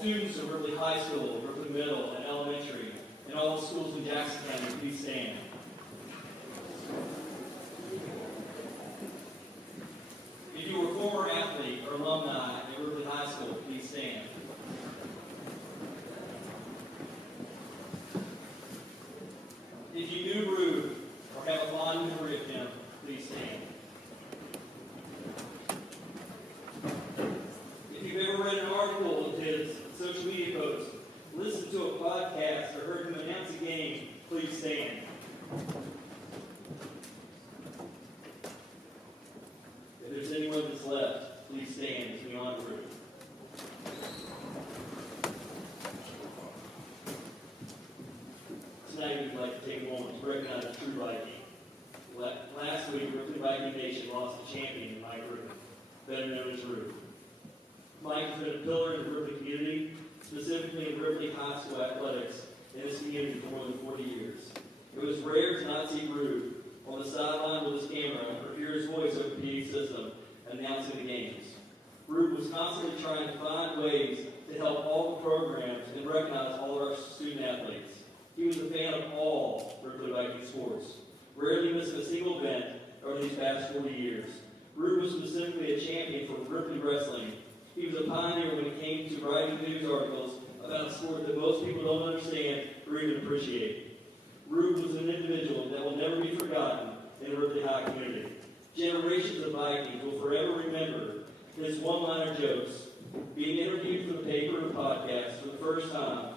students of Ripley High School, Ripley Middle, and Elementary, and all the schools in Jackson County, please stand. If you were a former athlete or alumni at Ripley High School, please stand. If you knew Rube or have a fond memory of him, please stand. If you've ever read an article of his social media post, listened to a podcast, or heard him announce a game, please stand. If there's anyone that's left, please stand as we honor Rube. Tonight we'd like to take a moment to recognize a true Viking. Last week, Ripley Viking Nation lost a champion in Mike Rubin, better known as Rube. Mike has been a pillar in the Ripley community, specifically in Ripley High School athletics in this community for more than 40 years. It was rare to not see Rube on the sideline with his camera or hear his voice over the PA system announcing the games. Rube was constantly trying to find ways to help all the programs and recognize all of our student athletes. He was a fan of all Ripley Viking sports, rarely missing a single event over these past 40 years. Rube was specifically a champion for Ripley wrestling. He was a pioneer when it came to writing news articles about a sport that most people don't understand or even appreciate. Rube was an individual that will never be forgotten in the Ripley High community. Generations of Vikings will forever remember his one-liner jokes, being interviewed for the paper or podcast for the first time,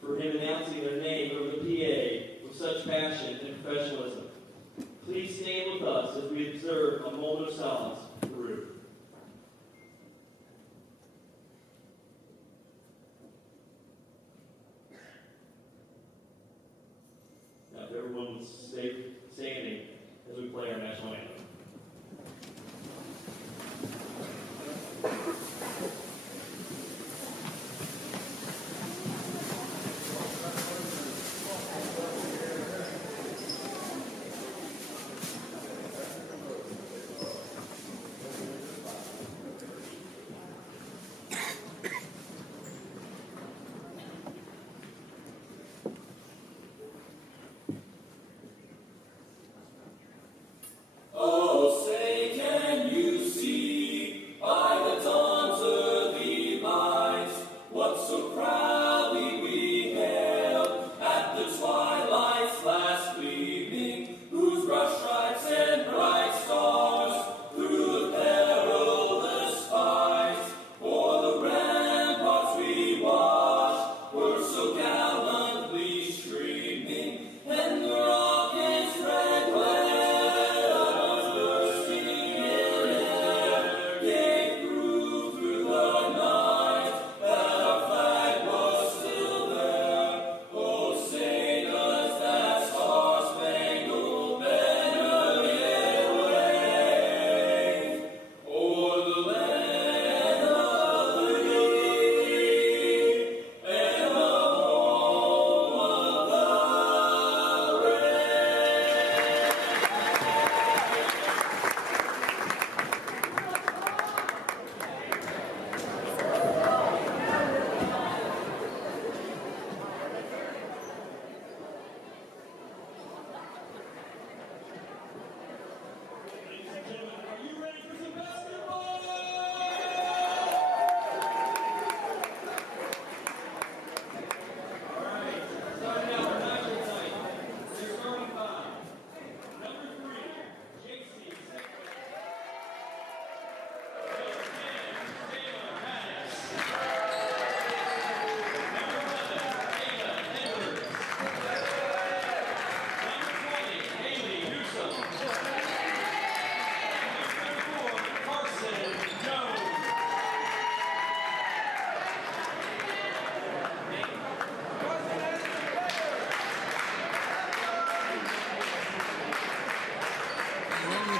for him announcing their name over the PA with such passion and professionalism. Please stand with us as we observe a moment of silence for Rube. Now, if everyone would stay standing as we play our national anthem.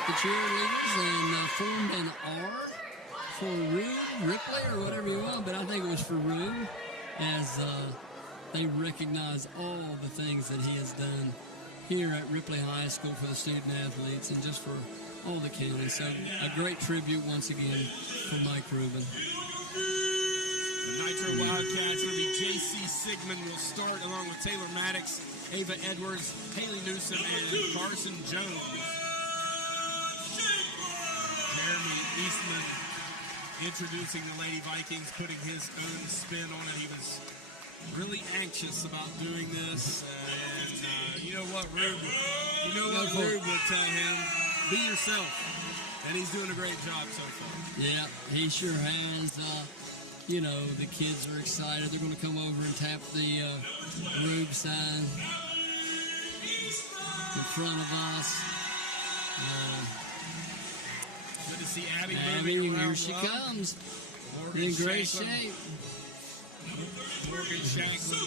The cheerleaders and formed an R for Rube, Ripley, or whatever you want, but I think it was for Rube, as they recognize all the things that he has done here at Ripley High School for the student athletes and just for all the county. So a great tribute once again for Mike Rubin. Nitro Wildcats, it'll be J.C. Sigmund will start along with Taylor Maddox, Ava Edwards, Haley Newsom, and Carson Jones. Jeremy Eastman introducing the Lady Vikings, putting his own spin on it. He was really anxious about doing this, and you know what, Rube would tell him, be yourself, and he's doing a great job so far. Yeah, he sure has. You know, the kids are excited. They're going to come over and tap the Rube sign in front of us. Good to see Abby Abby, moving around. here she comes. Morgan In great Shanklin. shape. Morgan Shanklin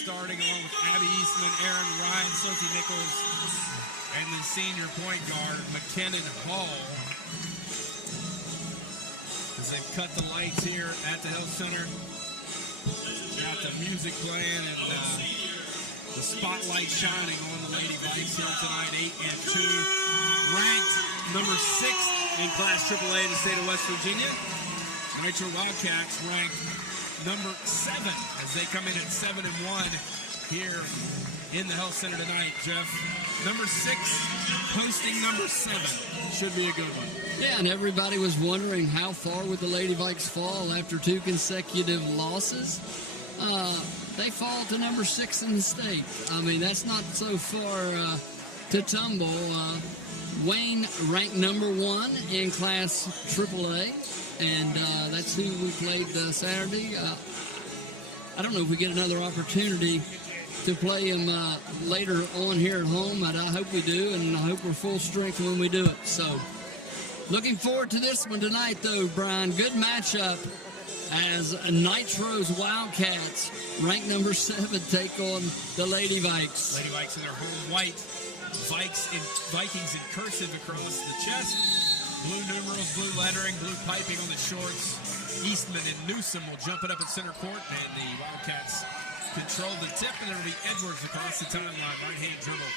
starting along with Abby Eastman, Aaron Ryan, Sophie Nichols, and the senior point guard, McKinnon Hall. As they've cut the lights here at the Health Center. Got the music playing and the spotlight shining on the Lady Vikes here tonight, 8-2. Ranked number 6 in Class AAA in the state of West Virginia. Nitro Wildcats ranked number 7 as they come in at 7-1 here in the Health Center tonight, Jeff. Number 6 hosting number 7. Should be a good one. Yeah, and everybody was wondering how far would the Lady Vikes fall after 2 consecutive losses. They fall to number 6 in the state. I mean, that's not so far to tumble. Wayne ranked number 1 in Class AAA, and that's who we played Saturday. I don't know if we get another opportunity to play him later on here at home, but I hope we do, and I hope we're full strength when we do it. So, looking forward to this one tonight, though, Brian. Good matchup as Nitro's Wildcats, ranked number 7, take on the Lady Vikes. Lady Vikes in their home white. Vikings in cursive across the chest. Blue numerals, blue lettering, blue piping on the shorts. Eastman and Newsom will jump it up at center court, and the Wildcats control the tip, and it'll be Edwards across the timeline, right-hand dribble.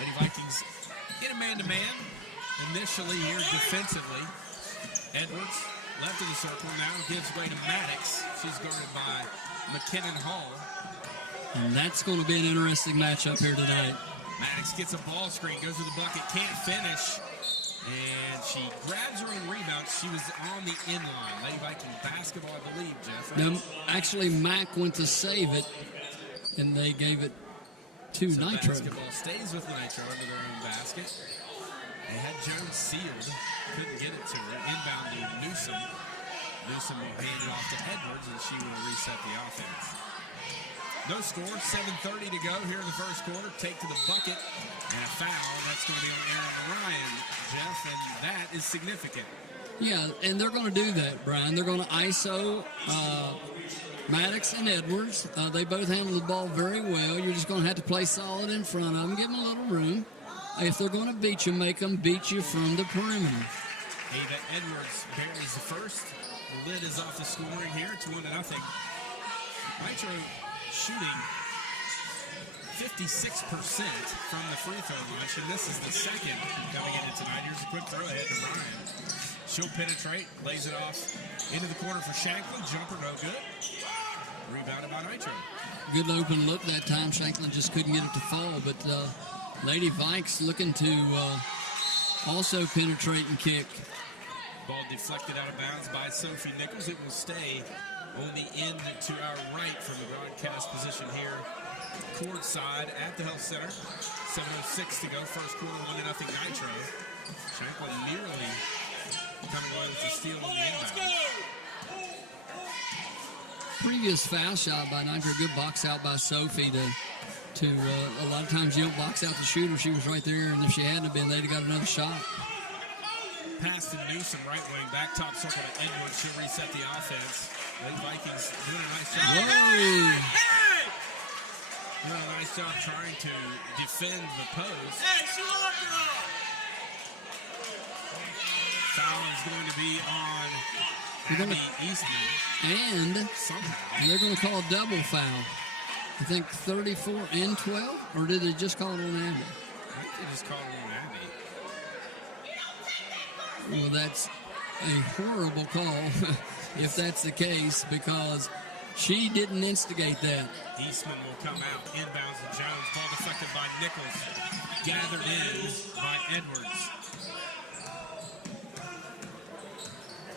Lady Vikings in a man-to-man initially here defensively. Edwards, left of the circle, now gives way to Maddox. She's guarded by McKinnon Hall. And that's going to be an interesting matchup here tonight. Maddox gets a ball screen, goes to the bucket, can't finish, and she grabs her own rebound. She was on the inline. Lady Viking basketball, I believe, Jeff. Right? No, actually, Mac went to save it, and they gave it to So Nitro. Basketball stays with Nitro under their own basket. They had Jones sealed, couldn't get it to her. Inbound to Newsom. Newsom will hand it off to Edwards, and she will reset the offense. No score, 7:30 to go here in the first quarter. Take to the bucket, and a foul. That's going to be on Aaron Ryan, Jeff, and that is significant. Yeah, and they're going to do that, Brian. They're going to ISO Maddox and Edwards. They both handle the ball very well. You're just going to have to play solid in front of them, give them a little room. If they're going to beat you, make them beat you from the perimeter. Ava Edwards buries the first. The lid is off the scoring here. It's 1-0. Nitro shooting 56% from the free throw line, and this is the second coming into tonight. Here's a quick throw ahead to Ryan. She'll penetrate, lays it off into the corner for Shanklin. Jumper no good. Rebounded by Nitro. Good open look that time. Shanklin just couldn't get it to fall, but Lady Vikes looking to also penetrate and kick. Ball deflected out of bounds by Sophie Nichols. It will stay on the end to our right from the broadcast position here, courtside at the Health Center. 7:06 to go, first quarter, 1-0 Nitro. Shanklin nearly coming away with the steal on the inbound. Previous foul shot by Nitro, good box out by Sophie to a lot of times you don't box out the shooter. She was right there, and if she hadn't been, they'd have got another shot. Pass to Newsom, right wing, back top circle to Edwards. She'll reset the offense. Lady Vikings doing a nice job. Doing a nice job trying to defend the post. Foul is going to be on Abby Eastman. And Somehow. they're going to call a double foul. I think 34 and 12, or did they just call it on Abby? I think they just called it on Abby. Well, that's a horrible call if that's the case, because she didn't instigate that. Eastman will come out, inbounds to Jones. Ball deflected by Nichols. Gathered in by Edwards.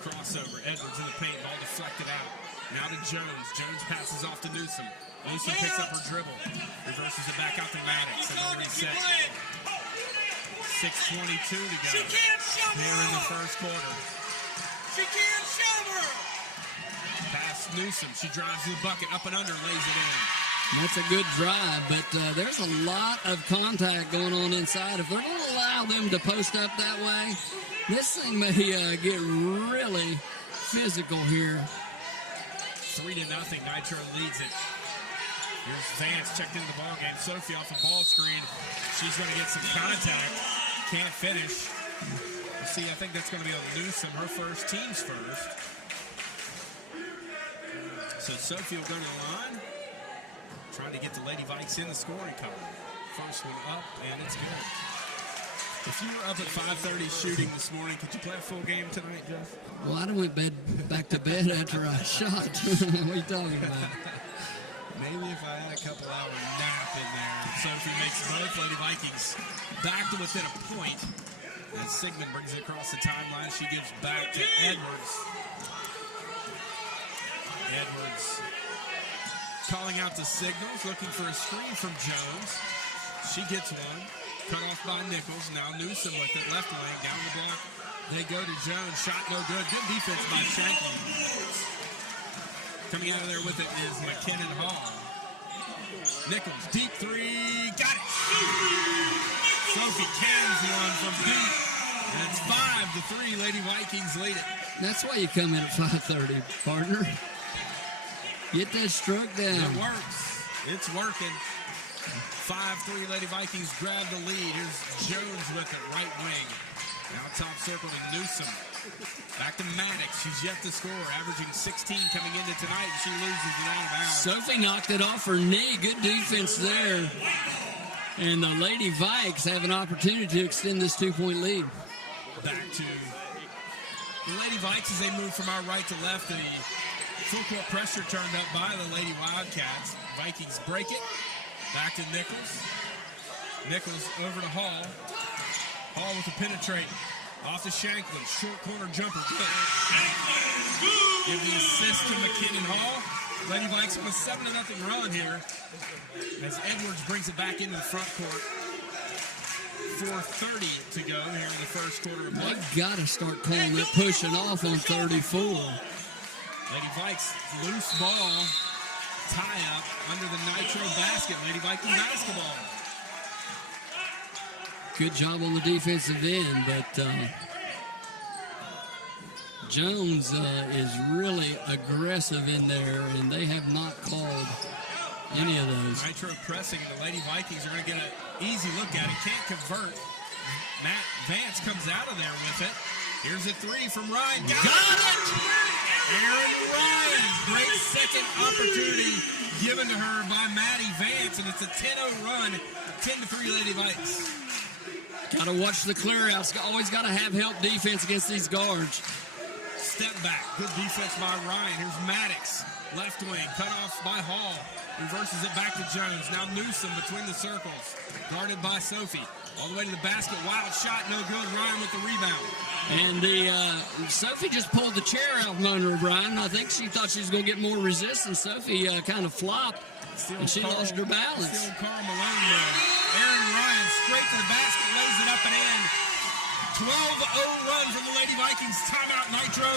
Crossover. Edwards in the paint. Ball deflected out. Now to Jones. Jones passes off to Newsom. Newsom picks up her dribble. Reverses it back out to Maddox. And the reset. 6:22 to go. Here in the first quarter. She can't shove her. Pass Newsom. She drives to the bucket. Up and under. Lays it in. That's a good drive, but there's a lot of contact going on inside. If they're going to allow them to post up that way, this thing may get really physical here. 3-0. Nitro leads it. Here's Vance checked into the ball game. Sophie off a ball screen. She's going to get some contact. Can't finish. You see, I think that's going to be on Newsom, her first, team's first. So Sophie will go to the line. Trying to get the Lady Vikes in the scoring column. First one up, and it's good. If you were up at 5:30 shooting this morning, could you play a full game tonight, Jeff? Well, I went back to bed after I shot. What are you talking about? Maybe if I had a couple hour nap in there. Sophie makes both Lady Vikings back to within a point. And Sigmund brings it across the timeline. She gives back to Edwards. Edwards calling out the signals, looking for a screen from Jones. She gets one. Cut off by Nichols. Now Newsom with it. Left lane. Down the block. They go to Jones. Shot no good. Good defense by Shanklin. Coming out of there with it is McKinnon Hall. Nichols. Deep three. Got it. Sophie cans one from deep. And it's 5-3. Lady Vikings lead it. That's why you come in at 5:30, partner. Get that stroke down. It works. It's working. 5-3, Lady Vikings grab the lead. Here's Jones with it, right wing. Now top circle to Newsom. Back to Maddox. She's yet to score, averaging 16 coming into tonight, and she loses it out of bounds. Sophie knocked it off her knee. Good defense there. And the Lady Vikes have an opportunity to extend this 2-point lead. Back to the Lady Vikes as they move from our right to left. The full court pressure turned up by the Lady Wildcats. Vikings break it. Back to Nichols. Nichols over to Hall. Hall with the penetrate. Off to Shanklin. Short corner jumper. Good. Give the assist to McKinnon Hall. Lady Vikes with a 7-0 run here. As Edwards brings it back into the front court. 4:30 to go here in the first quarter of play. They've got to start calling it pushing off on 34. Lady Vikes, loose ball, tie up under the Nitro basket. Lady Viking basketball. Good job on the defensive end, but Jones is really aggressive in there, and they have not called any of those. Nitro pressing, and the Lady Vikings are going to get an easy look at it. Can't convert. Matt Vance comes out of there with it. Here's a three from Ryan. Got it! Aaron Ryan. Great second opportunity given to her by Maddie Vance, and it's a 10-0 run. 10-3 Lady Vikes. Got to watch the clear-outs. Always got to have help defense against these guards. Step back. Good defense by Ryan. Here's Maddox. Left wing. Cut off by Hall. Reverses it back to Jones. Now Newsom between the circles. Guarded by Sophie. All the way to the basket. Wild shot. No good. Ryan with the rebound. And Sophie just pulled the chair out from under Ryan. I think she thought she was going to get more resistance. Sophie kind of flopped, and she lost her balance. Still Carl Malone there. Aaron Ryan straight to the basket. Lays it up and in. 12-0 run from the Lady Vikings. Timeout Nitro.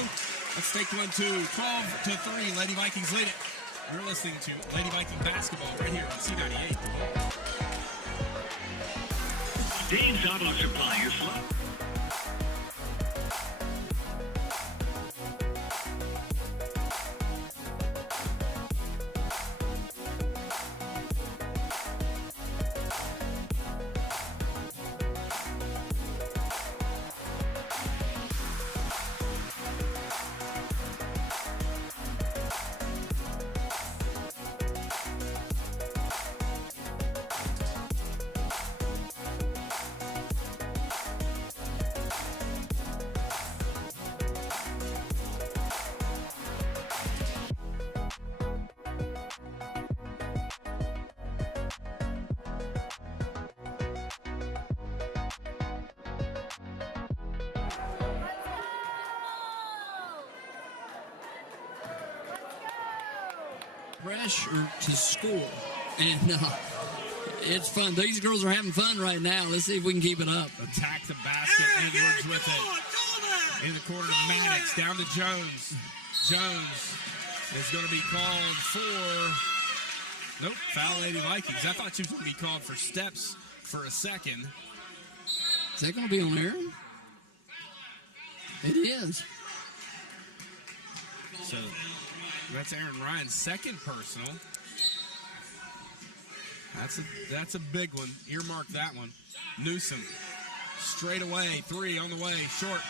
Let's take 1-2. 12-3. Lady Vikings lead it. You're listening to Lady Viking basketball right here on C98. Dave's Auto Supply is pressure to score. And it's fun. These girls are having fun right now. Let's see if we can keep it up. Attack the basket. Edwards with it. In the corner to Maddox. Down to Jones. Jones is going to be called for... Nope, foul Lady Vikings. I thought she was going to be called for steps for a second. Is that going to be on air? It is. So that's Aaron Ryan's second personal. That's a big one. Earmark that one. Newsom. Straight away. 3 on the way. Short.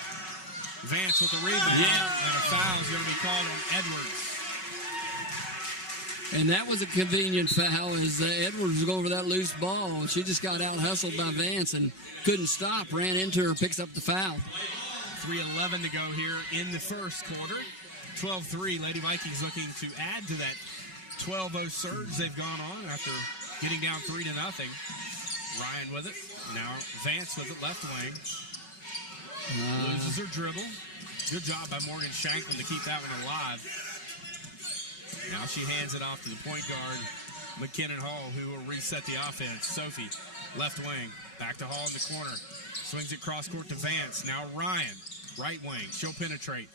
Vance with the rebound. Yeah. And a foul is going to be called on Edwards. And that was a convenient foul as Edwards was going for that loose ball. She just got out-hustled by Vance and couldn't stop. Ran into her, picks up the foul. 3:11 to go here in the first quarter. 12-3. Lady Vikings looking to add to that 12-0 surge they've gone on after getting down 3-0. Ryan with it. Now Vance with it, left wing. Loses her dribble. Good job by Morgan Shanklin to keep that one alive. Now she hands it off to the point guard, McKinnon Hall, who will reset the offense. Sophie, left wing. Back to Hall in the corner. Swings it cross court to Vance. Now Ryan, right wing. She'll penetrate.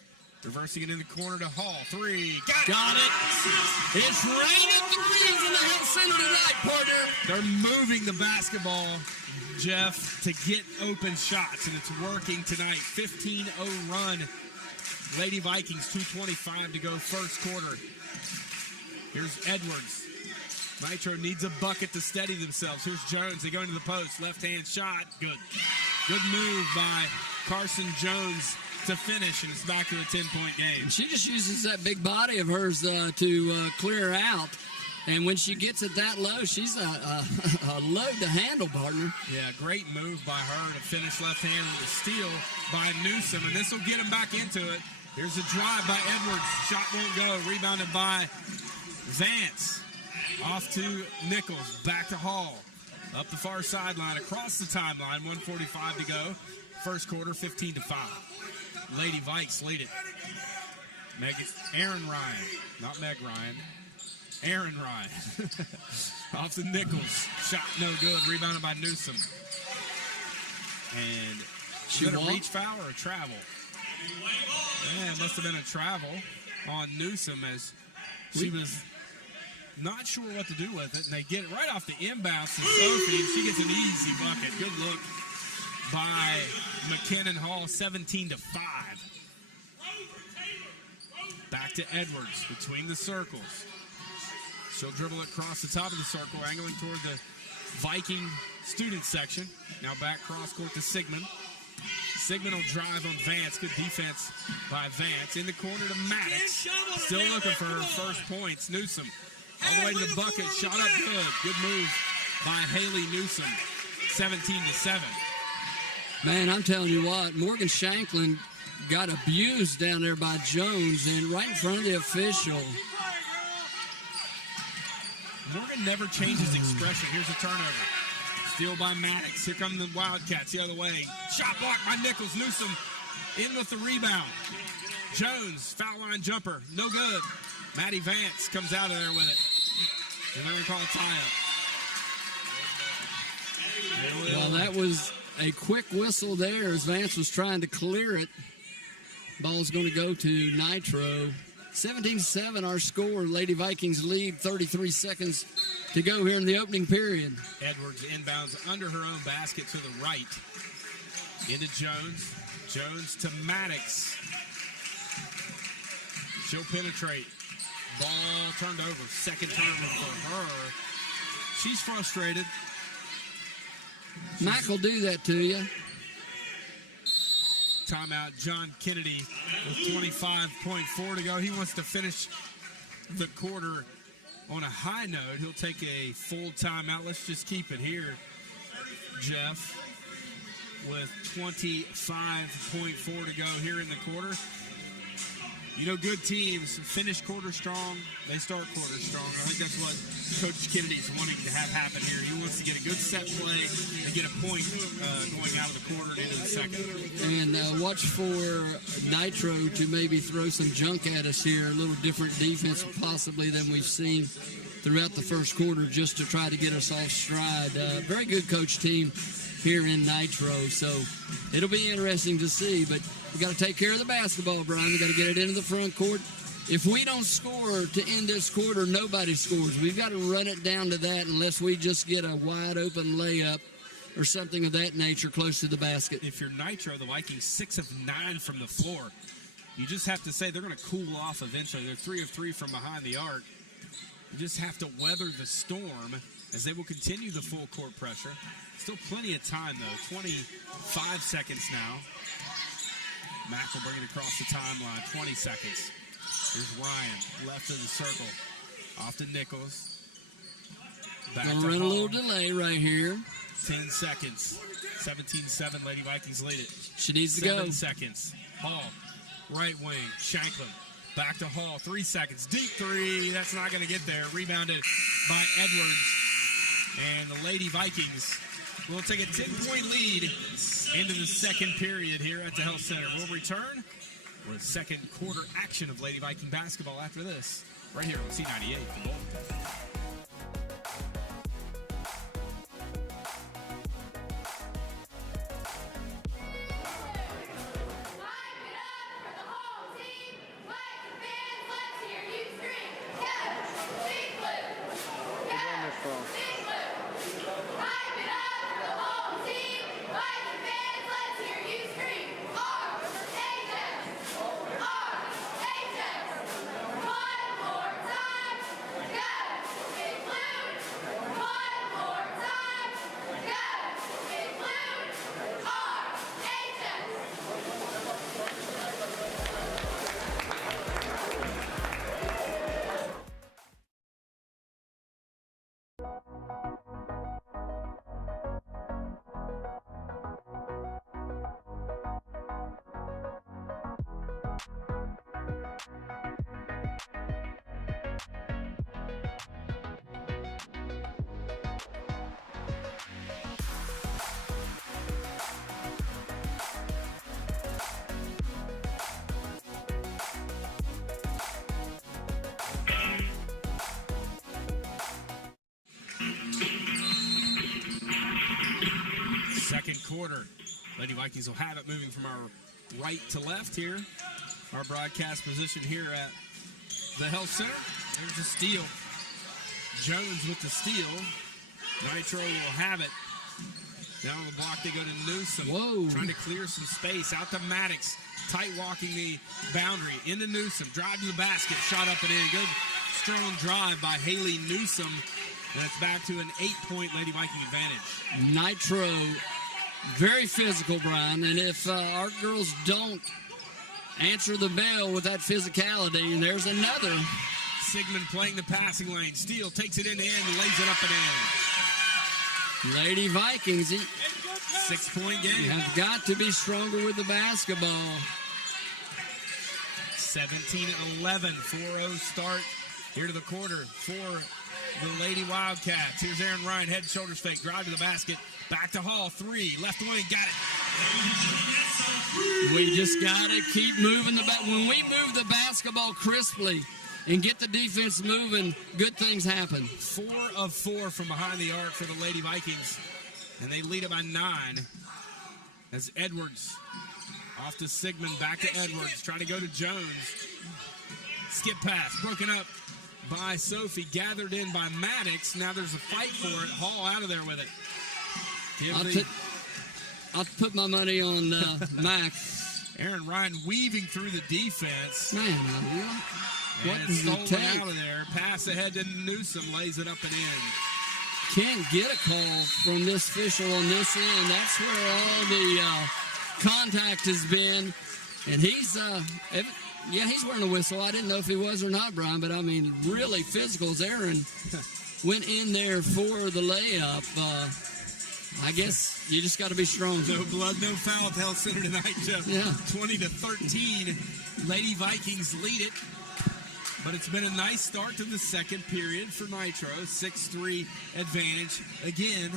Reversing it in the corner to Hall. 3. Got it. It's raining threes in the Hill Center tonight, partner. They're moving the basketball, Jeff, to get open shots, and it's working tonight. 15-0 run. Lady Vikings, 2:25 to go first quarter. Here's Edwards. Nitro needs a bucket to steady themselves. Here's Jones. They go into the post. Left-hand shot. Good. Good move by Carson Jones to finish, and it's back to a 10-point game. She just uses that big body of hers to clear her out. And when she gets it that low, she's a load to handle, partner. Yeah, great move by her to finish left-hand with a steal by Newsom, and this will get him back into it. Here's a drive by Edwards. Shot won't go. Rebounded by Vance. Off to Nichols. Back to Hall. Up the far sideline, across the timeline. 1:45 to go. First quarter, 15-5. Lady Vikes lead it. Aaron Ryan. Not Meg Ryan. Aaron Ryan. Off to Nichols. Shot no good. Rebounded by Newsom. And she got a reach foul or a travel? Yeah, it must have been a travel on Newsom as she was not sure what to do with it. And they get it right off the inbounds to Sophie, and she gets an easy bucket. Good look by McKinnon Hall, 17-5. Back to Edwards between the circles. She'll dribble it across the top of the circle, angling toward the Viking student section. Now back cross court to Sigmund. Sigmund will drive on Vance. Good defense by Vance. In the corner to Maddox. Still looking for her first points. Newsom all the way to the bucket. Shot up good. Good move by Haley Newsom. 17-7. Man, I'm telling you what, Morgan Shanklin got abused down there by Jones and right in front of the official. Morgan never changes expression. Here's a turnover. Steal by Maddox. Here come the Wildcats the other way. Shot blocked by Nichols. Newsom in with the rebound. Jones, foul line jumper. No good. Maddie Vance comes out of there with it. And they're going to call a tie-up. Well, that was a quick whistle there as Vance was trying to clear it. Ball's going to go to Nitro. 17-7 our score. Lady Vikings lead. 33 seconds to go here in the opening period. Edwards inbounds under her own basket to the right. Into Jones. Jones to Maddox. She'll penetrate. Ball turned over. Second turnover for her. She's frustrated. Mike will do that to you. Timeout, John Kennedy with 25.4 to go. He wants to finish the quarter on a high note. He'll take a full timeout. Let's just keep it here, Jeff, with 25.4 to go here in the quarter. You know, good teams finish quarter strong, they start quarter strong. I think that's what Coach Kennedy's wanting to have happen here. He wants to get a good set play and get a point going out of the quarter and into the second. And watch for Nitro to maybe throw some junk at us here, a little different defense possibly than we've seen throughout the first quarter, just to try to get us off stride. Very good coach team here in Nitro, so it'll be interesting to see, but we got to take care of the basketball, Brian. We got to get it into the front court. If we don't score to end this quarter, nobody scores. We've got to run it down to that unless we just get a wide open layup or something of that nature close to the basket. If you're Nitro, the Vikings 6 of 9 from the floor. You just have to say they're going to cool off eventually. They're 3 of 3 from behind the arc. You just have to weather the storm as they will continue the full court pressure. Still plenty of time, though. 25 seconds now. Mack will bring it across the timeline. 20 seconds. Here's Ryan, left of the circle. Off to Nichols. Back Gonna to run Hall. a little delay right here. 10 seconds. 17-7, Lady Vikings lead it. She needs to 7 go. seconds. Hall, right wing, Shanklin. Back to Hall, 3 seconds. Deep three, that's not going to get there. Rebounded by Edwards. And the Lady Vikings will take a 10-point lead into the second period here at the Health Center. We'll return with second quarter action of Lady Viking basketball after this, right here on C98, the Bolton. Second quarter. Lady Vikings will have it moving from our right to left here. Our broadcast position here at the Health Center. There's a steal. Jones with the steal. Nitro will have it. Down on the block they go to Newsom. Whoa. Trying to clear some space. Out to Maddox. Tight walking the boundary. Into Newsom. Drive to the basket. Shot up and in. Good strong drive by Haley Newsom. And it's back to an 8-point Lady Viking advantage. Nitro, very physical, Brian. And if our girls don't answer the bell with that physicality, and there's another. Sigmund playing the passing lane. Steele takes it in the end and lays it up and in. Lady Vikings, 6-point game. you have got to be stronger with the basketball. 17-11, 4-0 start here to the quarter for the Lady Wildcats. Here's Aaron Ryan, head and shoulders fake, drive to the basket, back to Hall, 3, left wing, got it. We just got to keep moving the ball. When we move the basketball crisply and get the defense moving, good things happen. 4 of 4 from behind the arc for the Lady Vikings, and they lead it by 9 as Edwards off to Sigmund, back to Edwards, trying to go to Jones. Skip pass, broken up by Sophie, gathered in by Maddox. Now there's a fight for it. Hall out of there with it. I'll put my money on Mac. Aaron Ryan weaving through the defense. Man, what And does it stolen take? out of there. Pass ahead to Newsom, lays it up and in. Can't get a call from this official on this end. That's where all the contact has been. And he's wearing a whistle. I didn't know if he was or not, Brian, but I mean, really physical as Aaron went in there for the layup. I guess you just got to be strong. No blood, no foul at the Health Center tonight, Jeff. Yeah. 20-13 Lady Vikings lead it, but it's been a nice start to the second period for Nitro. 6-3 advantage. Again,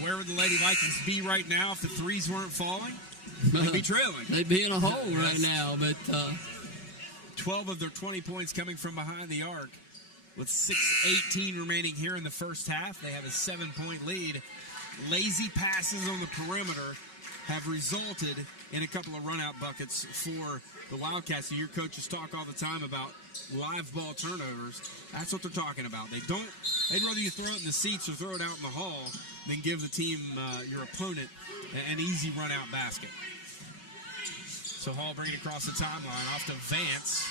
where would the Lady Vikings be right now if the threes weren't falling? They'd be trailing. They'd be in a hole right now, but 12 of their 20 points coming from behind the arc. With 6:18 remaining here in the first half, they have a 7-point lead. Lazy passes on the perimeter have resulted in a couple of run-out buckets for the Wildcats. You hear coaches talk all the time about live ball turnovers. That's what they're talking about. They'd rather you throw it in the seats or throw it out in the hall than give the team, your opponent, an easy run-out basket. So Hall bringing it across the timeline off to Vance.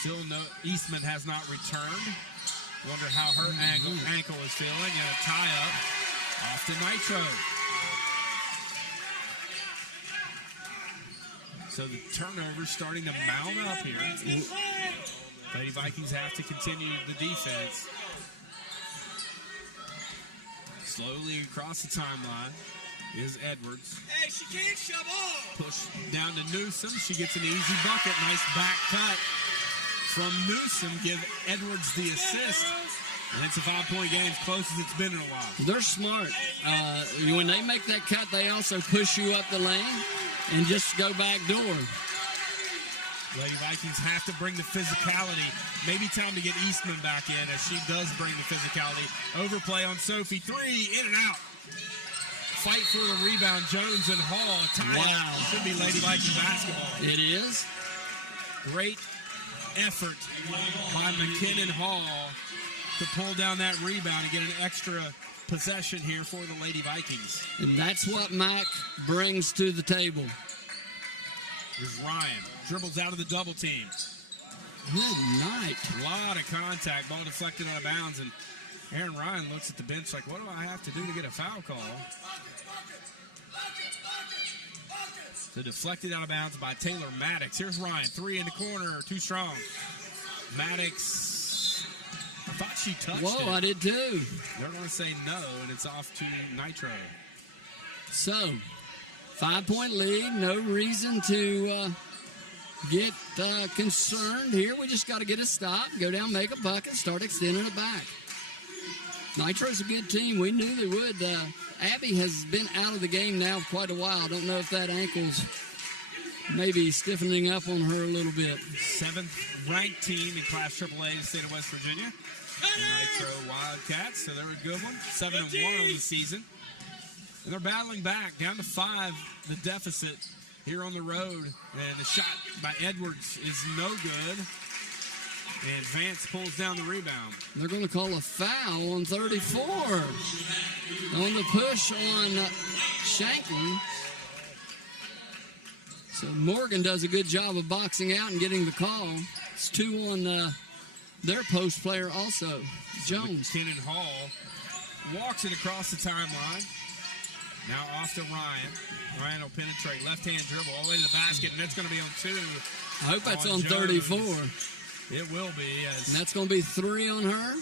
Still no, Eastman has not returned. Wonder how her ankle is feeling, and a tie-up off to Nitro. So the turnover's starting to mount up here. Lady Vikings have to continue the defense. Slowly across the timeline is Edwards. Hey, she can't shove off. Push down to Newsom. She gets an easy bucket. Nice back cut from Newsom. Give Edwards the assist. And it's a 5-point game, as close as it's been in a while. they're smart. When they make that cut, they also push you up the lane and just go back door. Lady Vikings have to bring the physicality. Maybe time to get Eastman back in as she does bring the physicality. Overplay on Sophie. 3, in and out. Fight for the rebound. Jones and Hall. Tie-up. Should be Lady Viking basketball. It is. Great effort by McKinnon Hall to pull down that rebound and get an extra possession here for the Lady Vikings. And that's what Mac brings to the table. Here's Ryan. Dribbles out of the double team. Good night. A lot of contact. Ball deflected out of bounds. And Aaron Ryan looks at the bench like, what do I have to do to get a foul call? So deflected out of bounds by Taylor Maddox. Here's Ryan. 3 in the corner. Too strong. Maddox. I thought she touched it. Whoa, I did too. They're going to say no, and it's off to Nitro. So, 5-point lead. No reason to get concerned here. We just got to get a stop, go down, make a bucket, start extending it back. Nitro's a good team. We knew they would. Abby has been out of the game now for quite a while. Don't know if that ankle's maybe stiffening up on her a little bit. 7th ranked team in Class AAA in the state of West Virginia. The Nitro Wildcats, so they're a good one. 7-1 on the season. And they're battling back, down to 5, the deficit here on the road. And the shot by Edwards is no good. And Vance pulls down the rebound. They're going to call a foul on 34. On the push on Shanklin. So Morgan does a good job of boxing out and getting the call. It's 2 on their post player also, Jones. McKinnon Hall walks it across the timeline. Now off to Ryan. Ryan will penetrate. Left-hand dribble all the way to the basket, and that's going to be on 2. I hope that's on Jones. 34. It will be. And that's going to be 3 on her?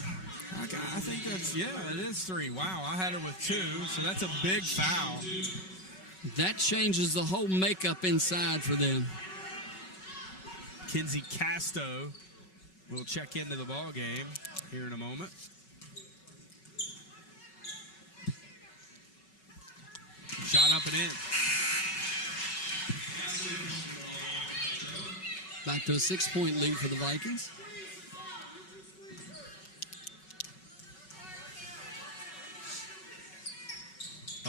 I think that's, yeah, it is 3. Wow, I had her with 2, so that's a big foul. That changes the whole makeup inside for them. Kinsey Casto will check into the ball game here in a moment. Shot up and in. Back to a 6-point lead for the Vikings.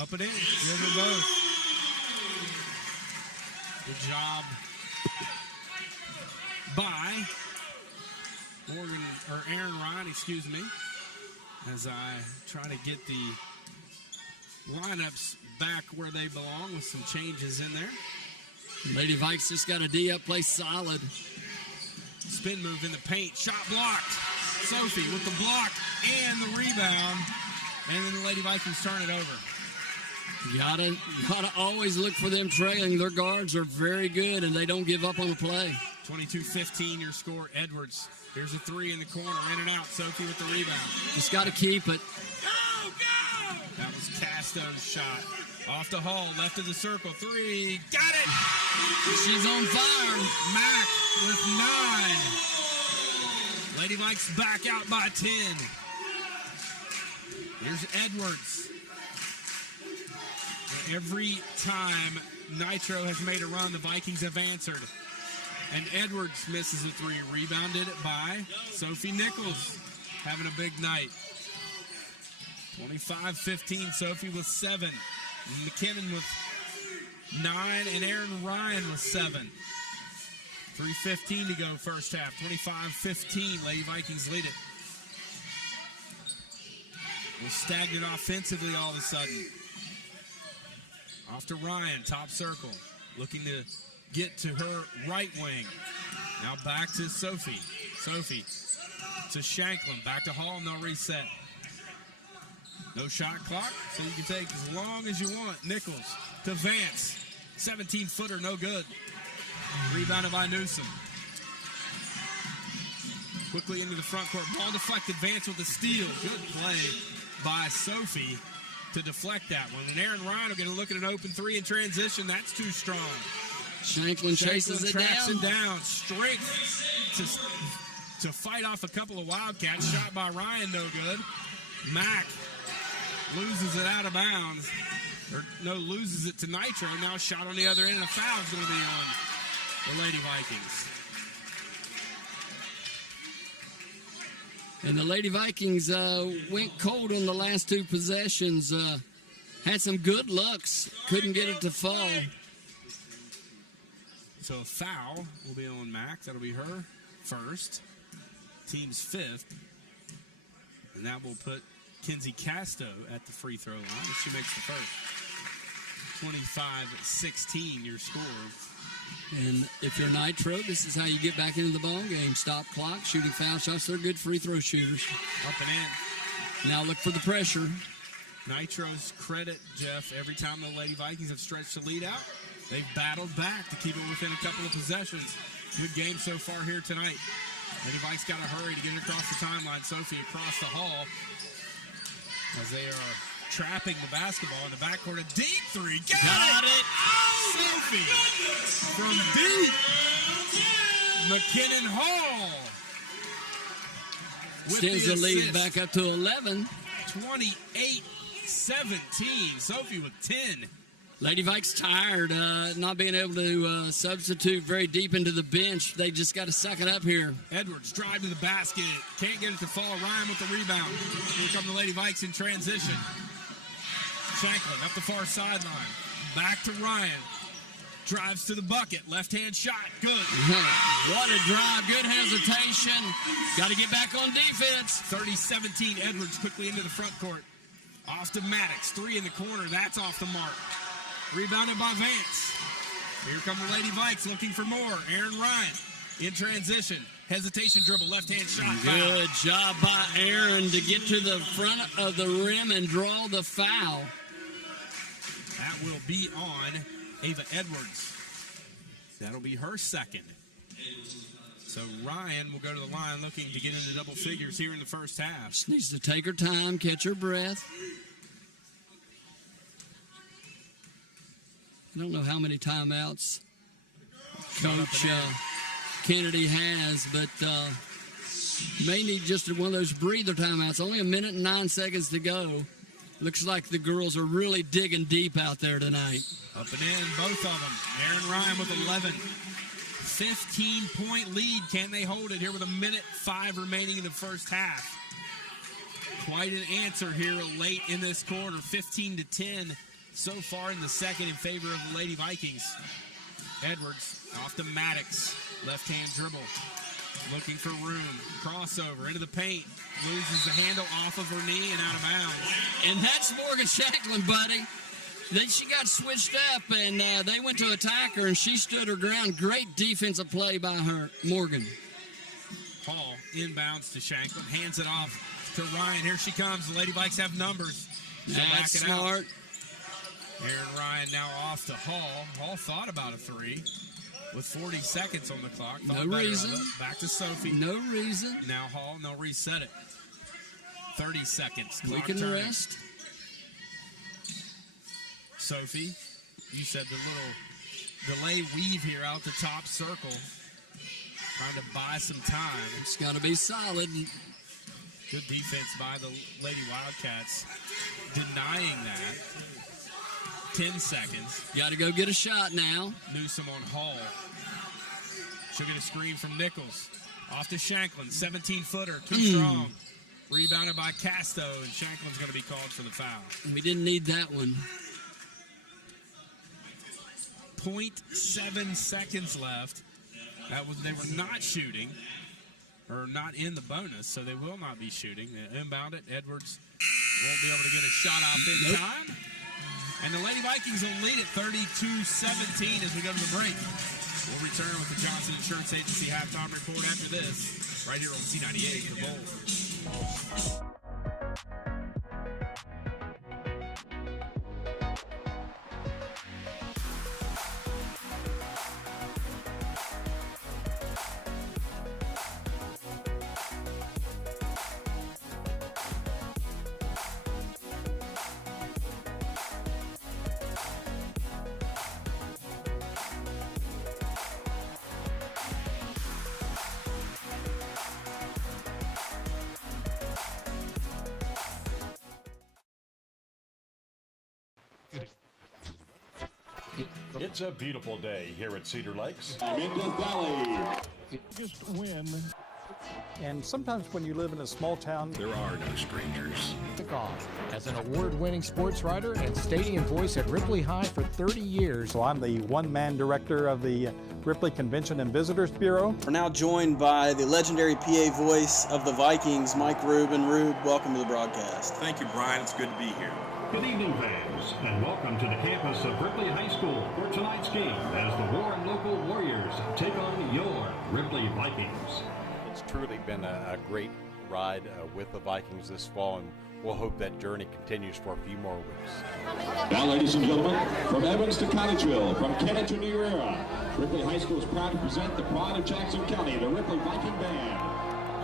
Up and in. Good for both. Good job by Aaron Ryan, excuse me, as I try to get the lineups back where they belong with some changes in there. Lady Vikes just got a D up, play solid. Spin move in the paint, shot blocked. Sophie with the block and the rebound, and then the Lady Vikings turn it over. You gotta always look for them trailing. Their guards are very good, and they don't give up on the play. 22-15 your score. Edwards, here's a 3 in the corner, in and out. Sophie with the rebound. Just got to keep it. Go, go! That was Casto's shot. Off to Hall, left of the circle, 3, got it! She's on fire. Mack with 9. Lady Mike's back out by 10. Here's Edwards. Every time Nitro has made a run, the Vikings have answered. And Edwards misses a 3, rebounded by Sophie Nichols, having a big night. 25-15, Sophie with 7. McKinnon with 9, and Aaron Ryan with 7. 3:15 to go first half. 25-15, Lady Vikings lead it. We're stagnant offensively all of a sudden. Off to Ryan, top circle, looking to get to her right wing. Now back to Sophie. Sophie to Shanklin, back to Hall, no reset. No shot clock, so you can take as long as you want. Nichols to Vance. 17-footer, no good. Rebounded by Newsom. Quickly into the front court. Ball deflected. Vance with the steal. Good play by Sophie to deflect that one. And Aaron Ryan will get a look at an open 3 in transition. That's too strong. Shanklin chases it tracks down. it down. Strength to fight off a couple of Wildcats. Shot by Ryan, no good. Mack loses it out of bounds. Loses it to Nitro. Now a shot on the other end, and a foul's going to be on the Lady Vikings. And the Lady Vikings went cold on the last 2 possessions. Had some good looks. Couldn't get it to fall. So a foul will be on Mack. That'll be her first. Team's 5th. And that will put Kinsey Casto at the free throw line as she makes the first. 25-16, your score. And if you're Nitro, this is how you get back into the ball game. Stop clock, shooting foul shots. They're good free throw shooters. Up and in. Now look for the pressure. Nitro's credit, Jeff, every time the Lady Vikings have stretched the lead out, they've battled back to keep it within a couple of possessions. Good game so far here tonight. Lady Vikes got to hurry to get it across the timeline. Sophie across the hall as they are trapping the basketball in the backcourt. A deep 3. Got it! Sophie from deep. McKinnon Hall with Extends the lead back up to 11. 28-17. Sophie with 10. Lady Vikes tired, not being able to substitute very deep into the bench. They just got to suck it up here. Edwards drive to the basket. Can't get it to fall. Ryan with the rebound. Here come the Lady Vikes in transition. Shanklin up the far sideline. Back to Ryan. Drives to the bucket. Left-hand shot. Good. What a drive. Good hesitation. Got to get back on defense. 30-17. Edwards quickly into the front court. Off to Maddox. 3 in the corner. That's off the mark. Rebounded by Vance. Here come the Lady Vikes looking for more. Aaron Ryan in transition. Hesitation dribble. Left-hand shot. Good job by Aaron to get to the front of the rim and draw the foul. That will be on Ava Edwards. That'll be her second. So Ryan will go to the line looking to get into double figures here in the first half. Just needs to take her time, catch her breath. I don't know how many timeouts Coach Kennedy has, but may need just one of those breather timeouts. Only 1 minute and 9 seconds to go. Looks like the girls are really digging deep out there tonight. Up and in, both of them. Aaron Ryan with 11. 15-point lead. Can they hold it here with 1:05 remaining in the first half? Quite an answer here late in this quarter. 15-10 so far in the second in favor of the Lady Vikings. Edwards off to Maddox. Left-hand dribble. Looking for room. Crossover into the paint. Loses the handle off of her knee and out of bounds. And that's Morgan Shanklin, buddy. Then she got switched up, and they went to attack her, and she stood her ground. Great defensive play by her, Morgan. Hall inbounds to Shanklin. Hands it off to Ryan. Here she comes. The Lady Vikes have numbers. So That's back it smart. out. Aaron Ryan now off to Hall. Hall thought about a 3 with 40 seconds on the clock. No reason. Back to Sophie. No reason. Now Hall, and they'll reset it. 30 seconds. We Clock can turning. rest. Sophie. You said the little delay weave here out the top circle. Trying to buy some time. It's got to be solid. Good defense by the Lady Wildcats. Denying that. 10 seconds. Got to go get a shot now. Newsom on Hall. She'll get a screen from Nichols. Off to Shanklin. 17-footer. Too strong. Rebounded by Casto, and Shanklin's going to be called for the foul. We didn't need that one. 0.7 seconds left. They were not shooting, or not in the bonus, so they will not be shooting. They inbound it. Edwards won't be able to get a shot off in time. And the Lady Vikings will lead at 32-17 as we go to the break. We'll return with the Johnson Insurance Agency halftime report after this, right here on C98, The Bowl. It's a beautiful day here at Cedar Lakes. Just win. And sometimes when you live in a small town, There are no strangers. Off as an award-winning sports writer and stadium voice at Ripley High for 30 years. so I'm the one-man director of the Ripley Convention and Visitors Bureau. We're now joined by the legendary PA voice of the Vikings, Mike Rubin. Rube, welcome to the broadcast. Thank you, Brian. It's good to be here. Good evening, fans, and welcome to the campus of Ripley High School for tonight's game as the Warren Local Warriors take on your Ripley Vikings. It's truly been a great ride with the Vikings this fall, and we'll hope that journey continues for a few more weeks. Now, ladies and gentlemen, from Evans to Cottageville, from Kennet to New Era, Ripley High School is proud to present the pride of Jackson County, the Ripley Viking Band.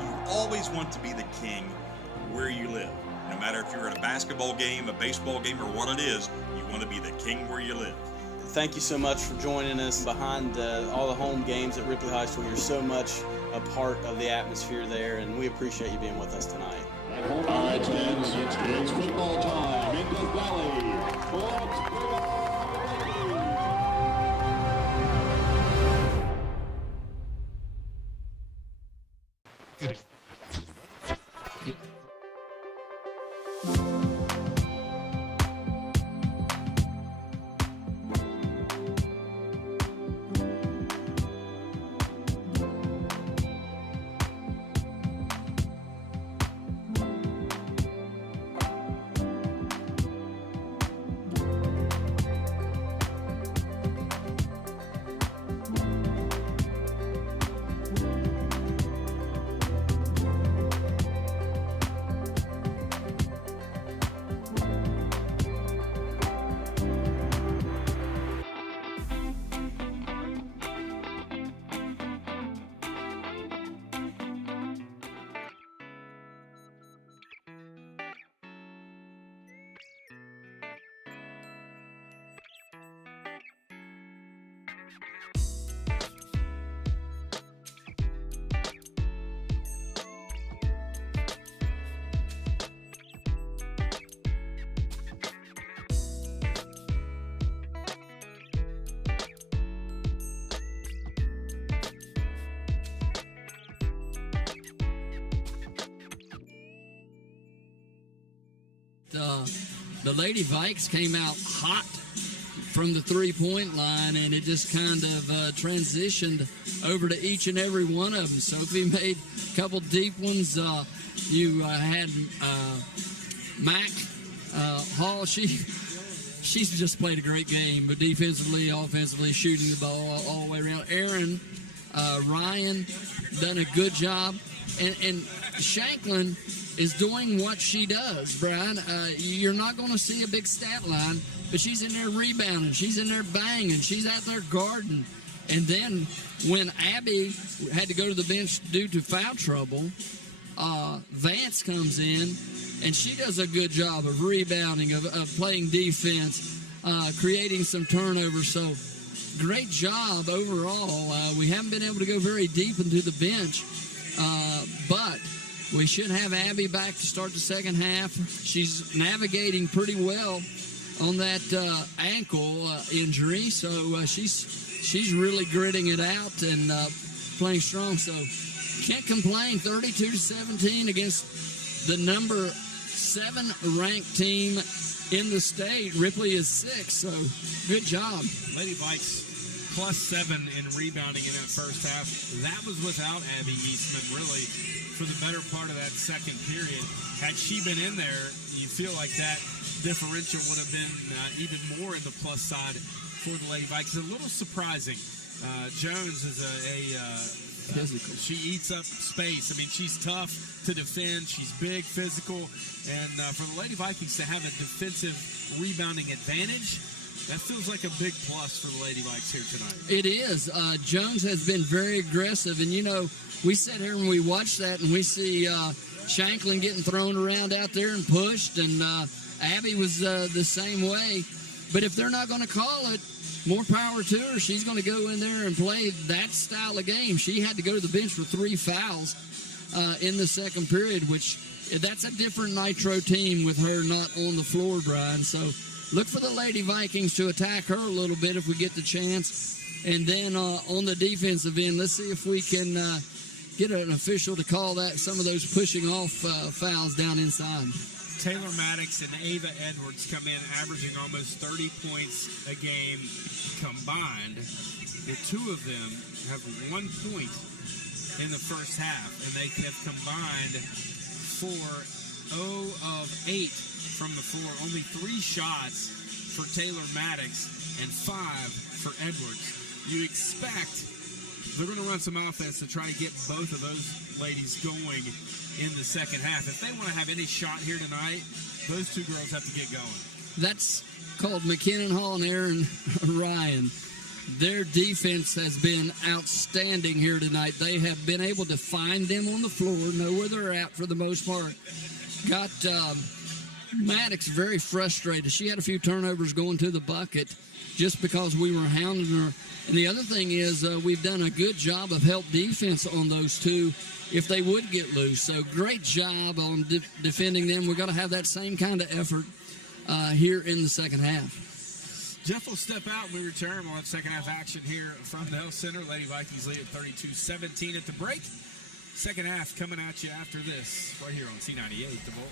You always want to be the king where you live. No matter if you're at a basketball game, a baseball game, or what it is, you want to be the king where you live. Thank you so much for joining us behind all the home games at Ripley High School. You're so much a part of the atmosphere there, and we appreciate you being with us tonight. All right, fans, it's football time in Death Valley. The Lady Vikes came out hot from the three-point line, and it just kind of transitioned over to each and every one of them. Sophie made a couple deep ones. You had Mac Hall. She's just played a great game, but defensively, offensively, shooting the ball all the way around. Aaron, Ryan done a good job, and Shanklin is doing what she does, Brian. You're not going to see a big stat line, but she's in there rebounding. She's in there banging. She's out there guarding. And then when Abby had to go to the bench due to foul trouble, Vance comes in, and she does a good job of rebounding, of playing defense. creating some turnovers. So great job overall. We haven't been able to go very deep into the bench, but we should have Abby back to start the second half. She's navigating pretty well on that ankle injury, so she's really gritting it out and playing strong. So can't complain. 32-17 against the number 7 ranked team in the state. Ripley is 6, so good job. Lady Vikes +7 in rebounding in that first half. That was without Abby Eastman, really, for the better part of that second period. Had she been in there, you feel like that differential would have been even more in the plus side for the Lady Vikes. A little surprising. Jones is physical. She eats up space. I mean, she's tough to defend. She's big, physical. And for the Lady Vikings to have a defensive rebounding advantage, that feels like a big plus for the Lady Vikes here tonight. It is. Jones has been very aggressive. And, you know, we sit here and we watch that and we see Shanklin getting thrown around out there and pushed. And Abby was the same way. But if they're not going to call it, more power to her. She's going to go in there and play that style of game. She had to go to the bench for 3 fouls in the second period, which that's a different Nitro team with her not on the floor, Brian. So look for the Lady Vikings to attack her a little bit if we get the chance. And then on the defensive end, let's see if we can get an official to call that some of those pushing off fouls down inside. Taylor Maddox and Ava Edwards come in averaging almost 30 points a game combined. The two of them have 1 point in the first half, and they have combined for 0 of 8 from the floor. Only 3 shots for Taylor Maddox and 5 for Edwards. You expect they're going to run some offense to try to get both of those ladies going in the second half. If they want to have any shot here tonight, those two girls have to get going. That's called McKinnon Hall and Aaron Ryan. Their defense has been outstanding here tonight. They have been able to find them on the floor, know where they're at for the most part. Got Maddox very frustrated. She had a few turnovers going to the bucket just because we were hounding her. And the other thing is we've done a good job of help defense on those two if they would get loose. So great job on defending them. We've got to have that same kind of effort here in the second half. Jeff will step out when we return. We'll have second half action here from the Health Center. Lady Vikings lead at 32-17 at the break. Second half coming at you after this right here on C98 The Volt.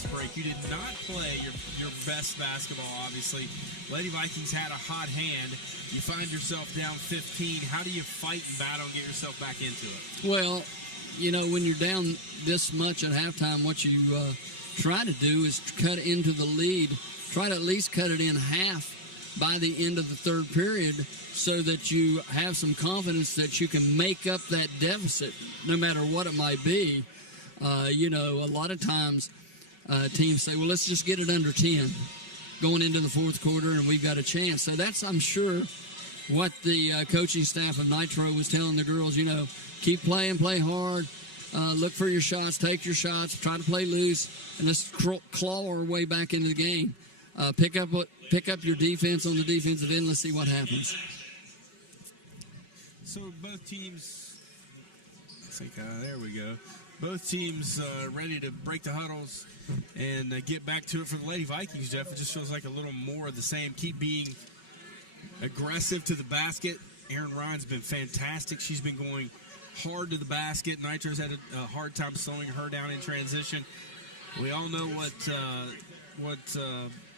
fast break. You did not play your best basketball, obviously. Lady Vikings had a hot hand. You find yourself down 15. How do you fight and battle and get yourself back into it? Well, you know, when you're down this much at halftime, what you try to do is cut into the lead. Try to at least cut it in half by the end of the third period so that you have some confidence that you can make up that deficit no matter what it might be. You know, a lot of times teams say, well, let's just get it under 10 going into the fourth quarter and we've got a chance. So that's, I'm sure, what the coaching staff of Nitro was telling the girls, you know, keep playing, play hard, look for your shots, take your shots, try to play loose, and let's claw our way back into the game. Pick up your defense on the defensive end. Let's see what happens. So both teams, I think, there we go. Both teams ready to break the huddles and get back to it for the Lady Vikings, Jeff. It just feels like a little more of the same. Keep being aggressive to the basket. Erin Ryan's been fantastic. She's been going hard to the basket. Nitro's had a hard time slowing her down in transition. We all know what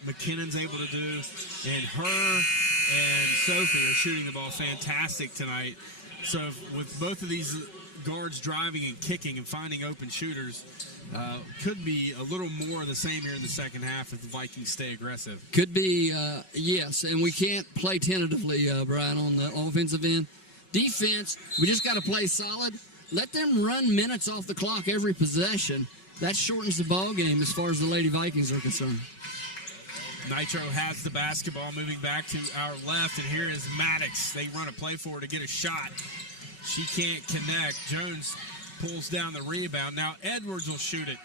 McKinnon's able to do, and her and Sophie are shooting the ball fantastic tonight. So with both of these guards driving and kicking and finding open shooters, could be a little more of the same here in the second half if the Vikings stay aggressive. Could be, yes, and we can't play tentatively, Brian, on the offensive end. Defense, we just got to play solid. Let them run minutes off the clock every possession. That shortens the ball game as far as the Lady Vikings are concerned. Nitro has the basketball moving back to our left, and here is Maddox. They run a play for her to get a shot. She can't connect. Jones pulls down the rebound. Now Edwards will shoot it.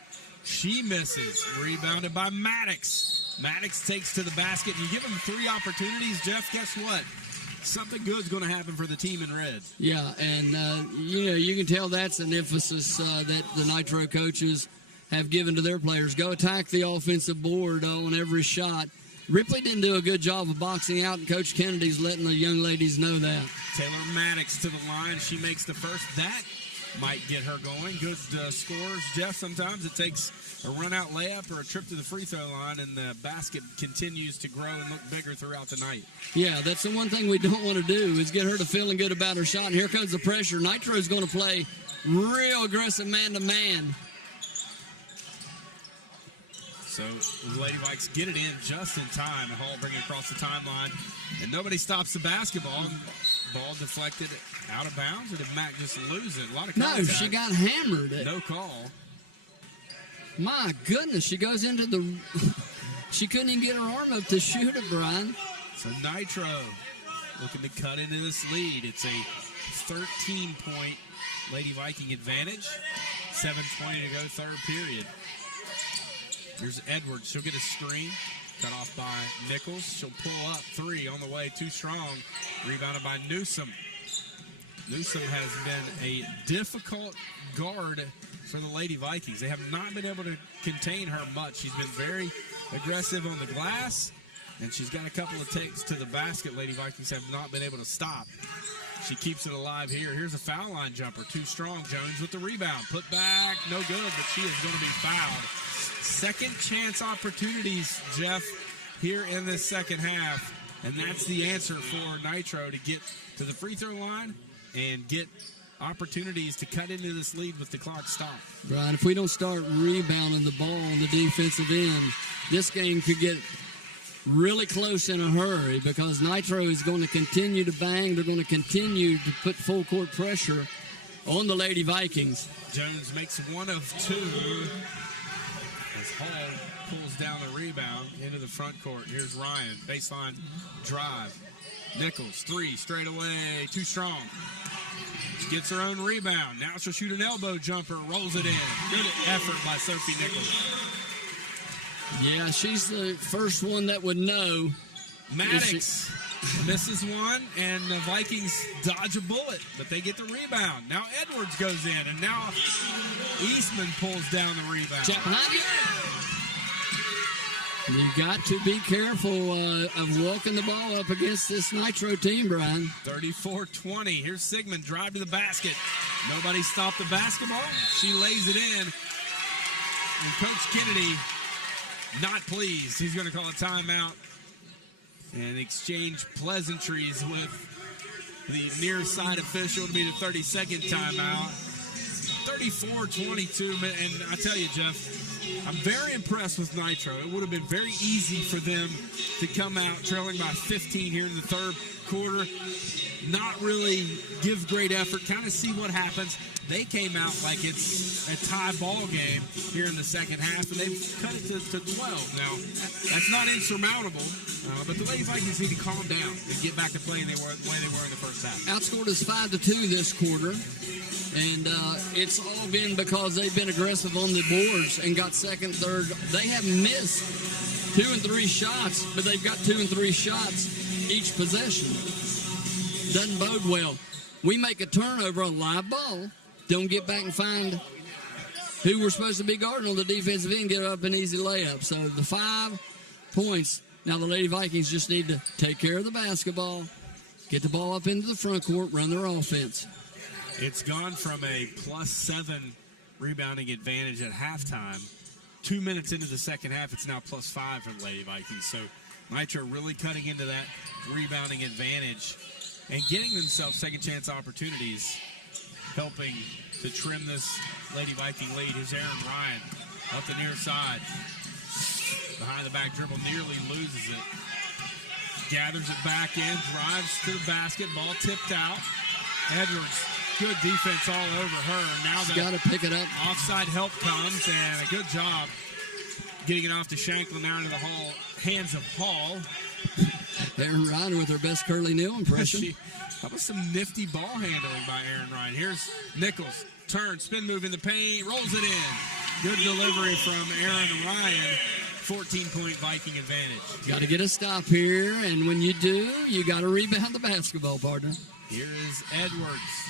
She misses. Rebounded by Maddox. Maddox takes to the basket. You give them 3 opportunities, Jeff, guess what? Something good's going to happen for the team in red. Yeah, and, you know, you can tell that's an emphasis that the Nitro coaches have given to their players. Go attack the offensive board on every shot. Ripley didn't do a good job of boxing out, and Coach Kennedy's letting the young ladies know that. Taylor Maddox to the line. She makes the first. That might get her going. Good scores, Jeff. Sometimes it takes a run-out layup or a trip to the free throw line, and the basket continues to grow and look bigger throughout the night. Yeah, that's the one thing we don't want to do is get her to feeling good about her shot. And here comes the pressure. Nitro's going to play real aggressive man-to-man. So the Lady Vikes get it in just in time. Hall bringing it across the timeline, and nobody stops the basketball. Ball deflected out of bounds, or did Mac just lose it? A lot of contact. No, she got hammered. No call. My goodness, she goes into the... She couldn't even get her arm up to shoot it, Brian. So Nitro looking to cut into this lead. It's a 13-point Lady Viking advantage. 7:20 to go, third period. Here's Edwards. She'll get a screen. Cut off by Nichols. She'll pull up 3 on the way. Too strong. Rebounded by Newsom. Newsom has been a difficult guard for the Lady Vikings. They have not been able to contain her much. She's been very aggressive on the glass, and she's got a couple of takes to the basket. Lady Vikings have not been able to stop. She keeps it alive here. Here's a foul line jumper. Too strong. Jones with the rebound. Put back. No good, but she is going to be fouled. Second chance opportunities, Jeff, here in this second half. And that's the answer for Nitro to get to the free throw line and get opportunities to cut into this lead with the clock stopped. Right, if we don't start rebounding the ball on the defensive end, this game could get really close in a hurry because Nitro is going to continue to bang. They're going to continue to put full court pressure on the Lady Vikings. Jones makes 1 of 2 as Hall pulls down the rebound into the front court. Here's Ryan, baseline drive. Nichols, 3 straight away, too strong. She gets her own rebound. Now she'll shoot an elbow jumper, rolls it in. Good effort by Sophie Nichols. Yeah, she's the first one that would know. Maddox misses one, and the Vikings dodge a bullet, but they get the rebound. Now Edwards goes in, and now Eastman pulls down the rebound. Check behind you. You got to be careful of walking the ball up against this Nitro team, Brian. 34-20. Here's Sigmund, drive to the basket. Nobody stopped the basketball. She lays it in. And Coach Kennedy not pleased. He's going to call a timeout and exchange pleasantries with the near side official to be the 32nd timeout. 34-22, and I tell you, Jeff, I'm very impressed with Nitro. It would have been very easy for them to come out trailing by 15 here in the third quarter, not really give great effort, kind of see what happens. They came out like it's a tie ball game here in the second half, and they've cut it to 12. Now, that's not insurmountable, but the Lady Vikings need to calm down and get back to playing the way they were in the first half. Outscored us 5-2 this quarter, and it's all been because they've been aggressive on the boards and got second, third. They have missed 2 and 3 shots, but they've got 2 and 3 shots each possession. Doesn't bode well. We make a turnover on live ball, don't get back and find who we're supposed to be guarding on the defensive end, get up an easy layup. So the 5 points. Now the Lady Vikings just need to take care of the basketball, get the ball up into the front court, run their offense. It's gone from a +7 rebounding advantage at halftime. 2 minutes into the second half, it's now +5 for the Lady Vikings. So Nitro really cutting into that rebounding advantage and getting themselves second chance opportunities, helping to trim this Lady Viking lead. Here's Aaron Ryan up the near side. Behind the back dribble, nearly loses it. Gathers it back in, drives to the basket, ball tipped out. Edwards, good defense all over her. Now she's got to pick it up. Offside help comes, and a good job getting it off to Shanklin now into the hands of Hall. Aaron Ryan with her best Curly Neal impression. That was some nifty ball handling by Aaron Ryan. Here's Nichols. Turn, spin move in the paint, rolls it in. Good delivery from Aaron Ryan. 14-point Viking advantage. Got to get a stop here, and when you do, you got to rebound the basketball, partner. Here is Edwards.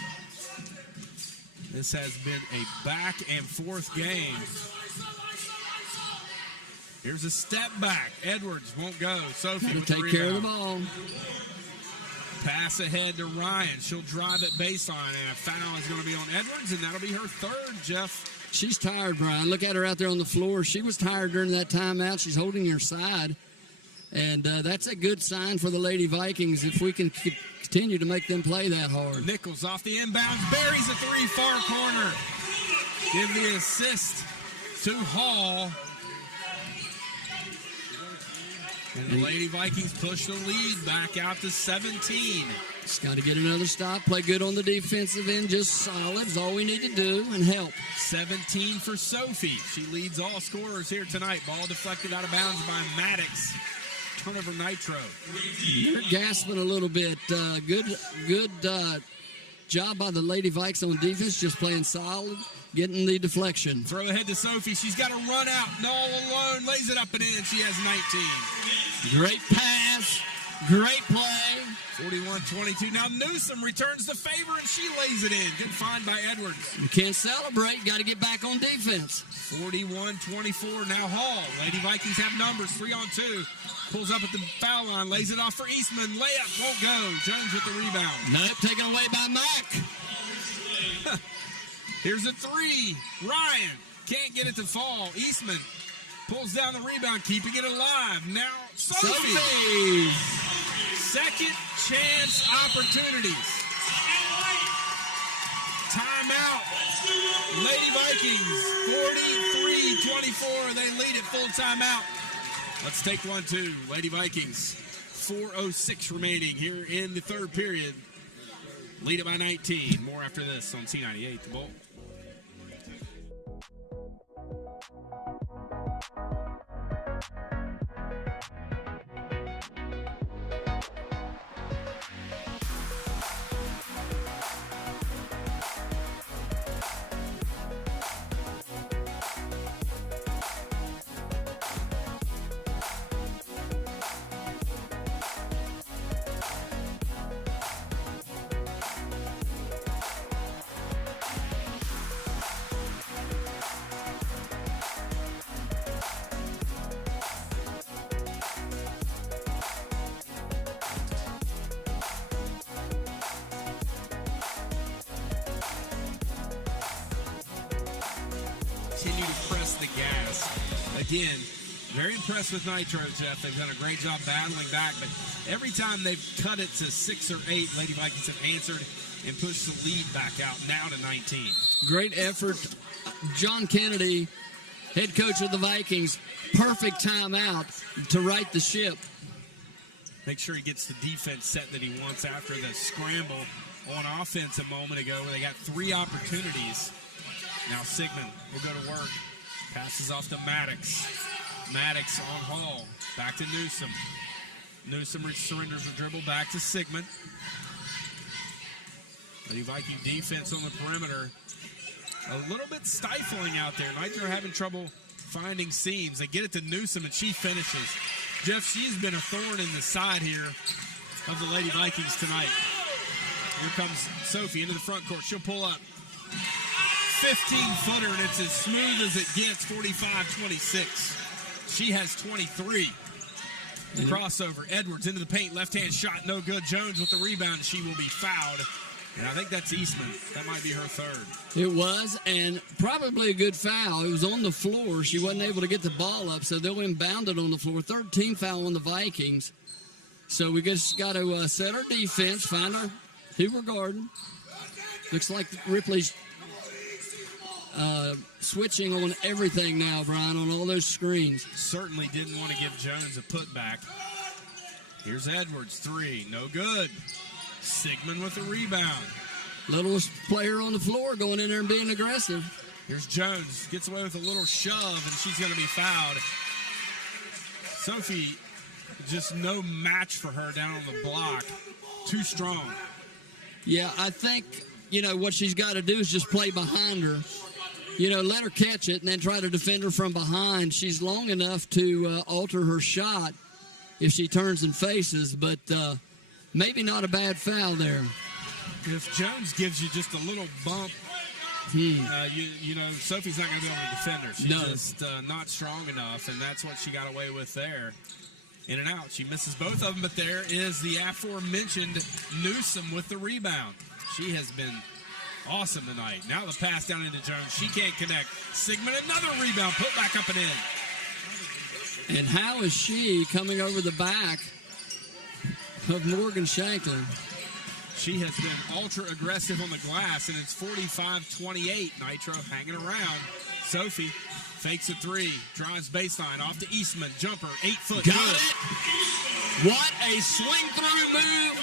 This has been a back and forth game. Here's a step back. Edwards won't go. Sophie with the rebound. Take care of the ball. Pass ahead to Ryan. She'll drive it baseline, and a foul is going to be on Edwards, and that'll be her third, Jeff. She's tired, Brian. Look at her out there on the floor. She was tired during that timeout. She's holding her side, and that's a good sign for the Lady Vikings if we can continue to make them play that hard. Nichols off the inbounds, buries a three, far corner. Give the assist to Hall. And the Lady Vikings push the lead back out to 17. Just got to get another stop, play good on the defensive end, just solid is all we need to do, and help. 17 for Sophie. She leads all scorers here tonight. Ball deflected out of bounds by Maddox. Turnover Nitro. You're gasping a little bit. Good job by the Lady Vikes on defense, just playing solid, getting the deflection. Throw ahead to Sophie. She's got to run out. No alone. Lays it up and in. She has 19. Great pass. Great play. 41-22. Now Newsom returns the favor, and she lays it in. Good find by Edwards. You can't celebrate. Got to get back on defense. 41-24. Now Hall. Lady Vikings have numbers. 3-on-2. Pulls up at the foul line. Lays it off for Eastman. Layup won't go. Jones with the rebound. Nope. Taken away by Mack. Here's a three. Ryan can't get it to fall. Eastman pulls down the rebound, keeping it alive. Now Sophie. Second chance opportunities. Timeout. Lady Vikings, 43-24. They lead at full timeout. Let's take 1-2. Lady Vikings, 4:06 remaining here in the third period. Lead it by 19. More after this on C98, The Bull. Continue to press the gas. Again, Very impressed with Nitro, Jeff. They've done a great job battling back, but every time they've cut it to 6 or 8, Lady Vikings have answered and pushed the lead back out, now to 19. Great effort. John Kennedy, head coach of the Vikings, perfect timeout to right the ship. Make sure he gets the defense set that he wants after the scramble on offense a moment ago where they got 3 opportunities. Now Sigmund will go to work. Passes off to Maddox. Maddox on Hall. Back to Newsom. Newsom surrenders the dribble back to Sigmund. The Viking defense on the perimeter a little bit stifling out there. Nitro having trouble finding seams. They get it to Newsom and she finishes. Jeff, she's been a thorn in the side here of the Lady Vikings tonight. Here comes Sophie into the front court. She'll pull up. 15-footer, and it's as smooth as it gets, 45-26. She has 23. Crossover. Edwards into the paint. Left-hand shot, no good. Jones with the rebound. She will be fouled. And I think that's Eastman. That might be her third. It was, and probably a good foul. It was on the floor. She wasn't able to get the ball up, so they'll inbound it on the floor. 13 foul on the Vikings. So we just got to set our defense, find our who we're guarding. Looks like Ripley's switching on everything now, Brian, on all those screens. Certainly didn't want to give Jones a putback. Here's Edwards, 3, no good. Sigmund with the rebound. Littlest player on the floor going in there and being aggressive. Here's Jones, gets away with a little shove, and she's going to be fouled. Sophie, just no match for her down on the block. Too strong. Yeah, I think, what she's got to do is just play behind her. Let her catch it and then try to defend her from behind. She's long enough to alter her shot if she turns and faces, but maybe not a bad foul there. If Jones gives you just a little bump, Sophie's not going to be able to defend her. She's just not strong enough, and that's what she got away with there. In and out. She misses both of them, but there is the aforementioned Newsom with the rebound. She has been awesome tonight. Now the pass down into Jones. She can't connect. Sigmund, another rebound, put back up and in. And how is she coming over the back of Morgan Shanklin? She has been ultra aggressive on the glass, and it's 45-28. Nitro hanging around. Sophie fakes a 3, drives baseline off to Eastman. Jumper, 8 foot. Got it. What a swing-through move.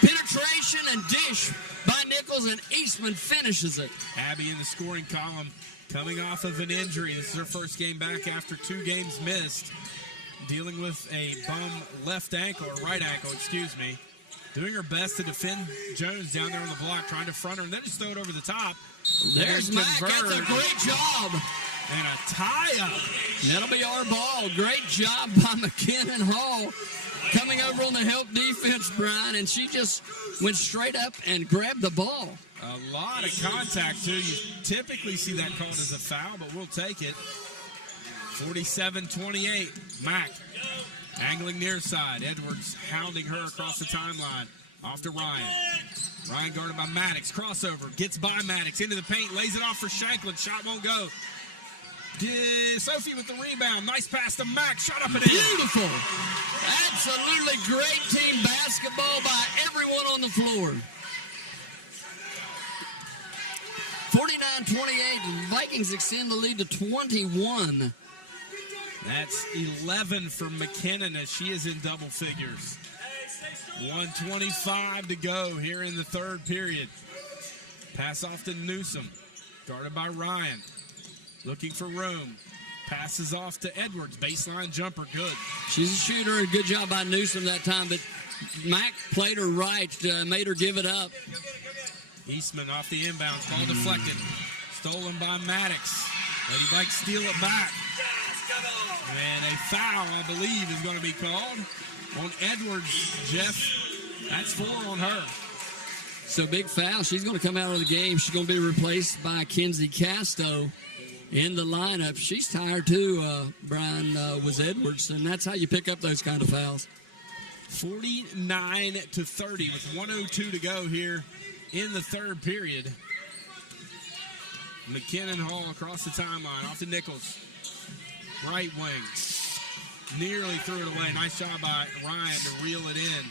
Penetration and dish by Nichols, and Eastman finishes it. Abby in the scoring column coming off of an injury. This is her first game back after 2 games missed. Dealing with a bum left ankle, or right ankle, excuse me. Doing her best to defend Jones down there on the block, trying to front her, and then just throw it over the top. There's Mac. That's a great job. And a tie-up. That'll be our ball. Great job by McKinnon Hall. Coming over on the help defense, Brian, and she just went straight up and grabbed the ball. A lot of contact, too. You typically see that called as a foul, but we'll take it. 47-28. Mack angling near side. Edwards hounding her across the timeline. Off to Ryan. Ryan guarded by Maddox. Crossover. Gets by Maddox. Into the paint. Lays it off for Shanklin. Shot won't go. Sophie with the rebound. Nice pass to Mack. Shot up and in. Beautiful. Absolutely great team basketball by everyone on the floor. 49-28. Vikings extend the lead to 21. That's 11 for McKinnon as she is in double figures. 1:25 to go here in the third period. Pass off to Newsom. Guarded by Ryan. Looking for room. Passes off to Edwards. Baseline jumper, good. She's a shooter, and good job by Newsom that time, but Mack played her right, made her give it up. Eastman off the inbounds. Ball deflected. Stolen by Maddox. Lady Vikes steal it back. And a foul, I believe, is going to be called on Edwards. Jeff, that's 4 on her. So big foul. She's going to come out of the game. She's going to be replaced by Kenzie Casto in the lineup. She's tired too, Brian, was Edwards, and that's how you pick up those kind of fouls. 49-30 with 1:02 to go here in the third period. McKinnon Hall across the timeline, off to Nichols. Right wing. nearly threw it away. Nice job by Ryan to reel it in.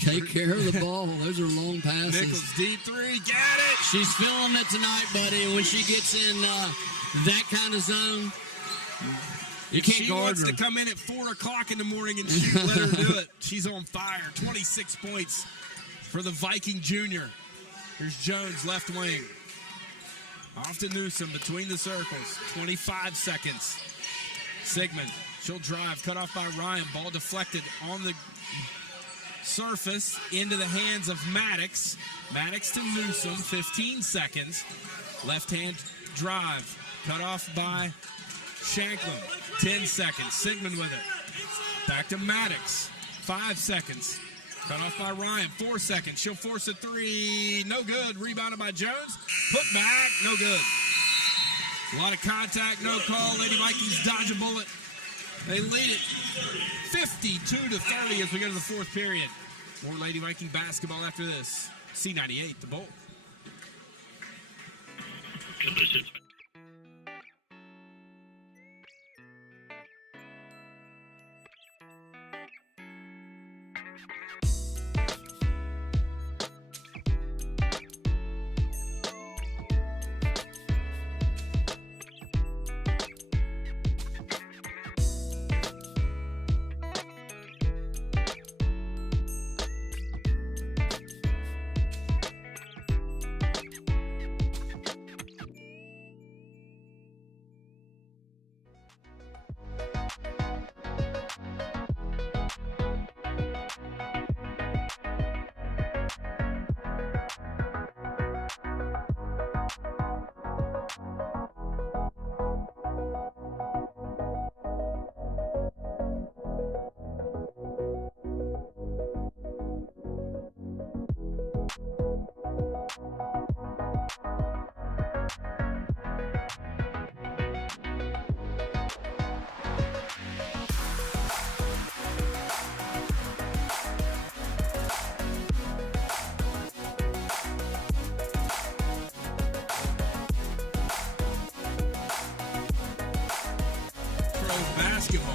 Take care of the ball. Those are long passes. Nichols, deep three, got it! She's feeling it tonight, buddy. When she gets in that kind of zone, you can't she guard wants her. to come in at 4 o'clock in the morning and shoot, let her do it. She's on fire. 26 points for the Viking junior. Here's Jones, left wing. Off to Newsom between the circles. 25 seconds. Sigmund, she'll drive, cut off by Ryan. Ball deflected on the surface into the hands of Maddox. Maddox to Newsom, 15 seconds. Left hand drive, cut off by Shanklin, 10 seconds. Sigmund with it. Back to Maddox, 5 seconds. Cut off by Ryan, 4 seconds. She'll force a three, no good. Rebounded by Jones. Put back, no good. A lot of contact, no call. Lady Vikings dodge a bullet. They lead it 52-30 as we go to the fourth period. More Lady Viking basketball after this. C98, the Bolt. Basketball.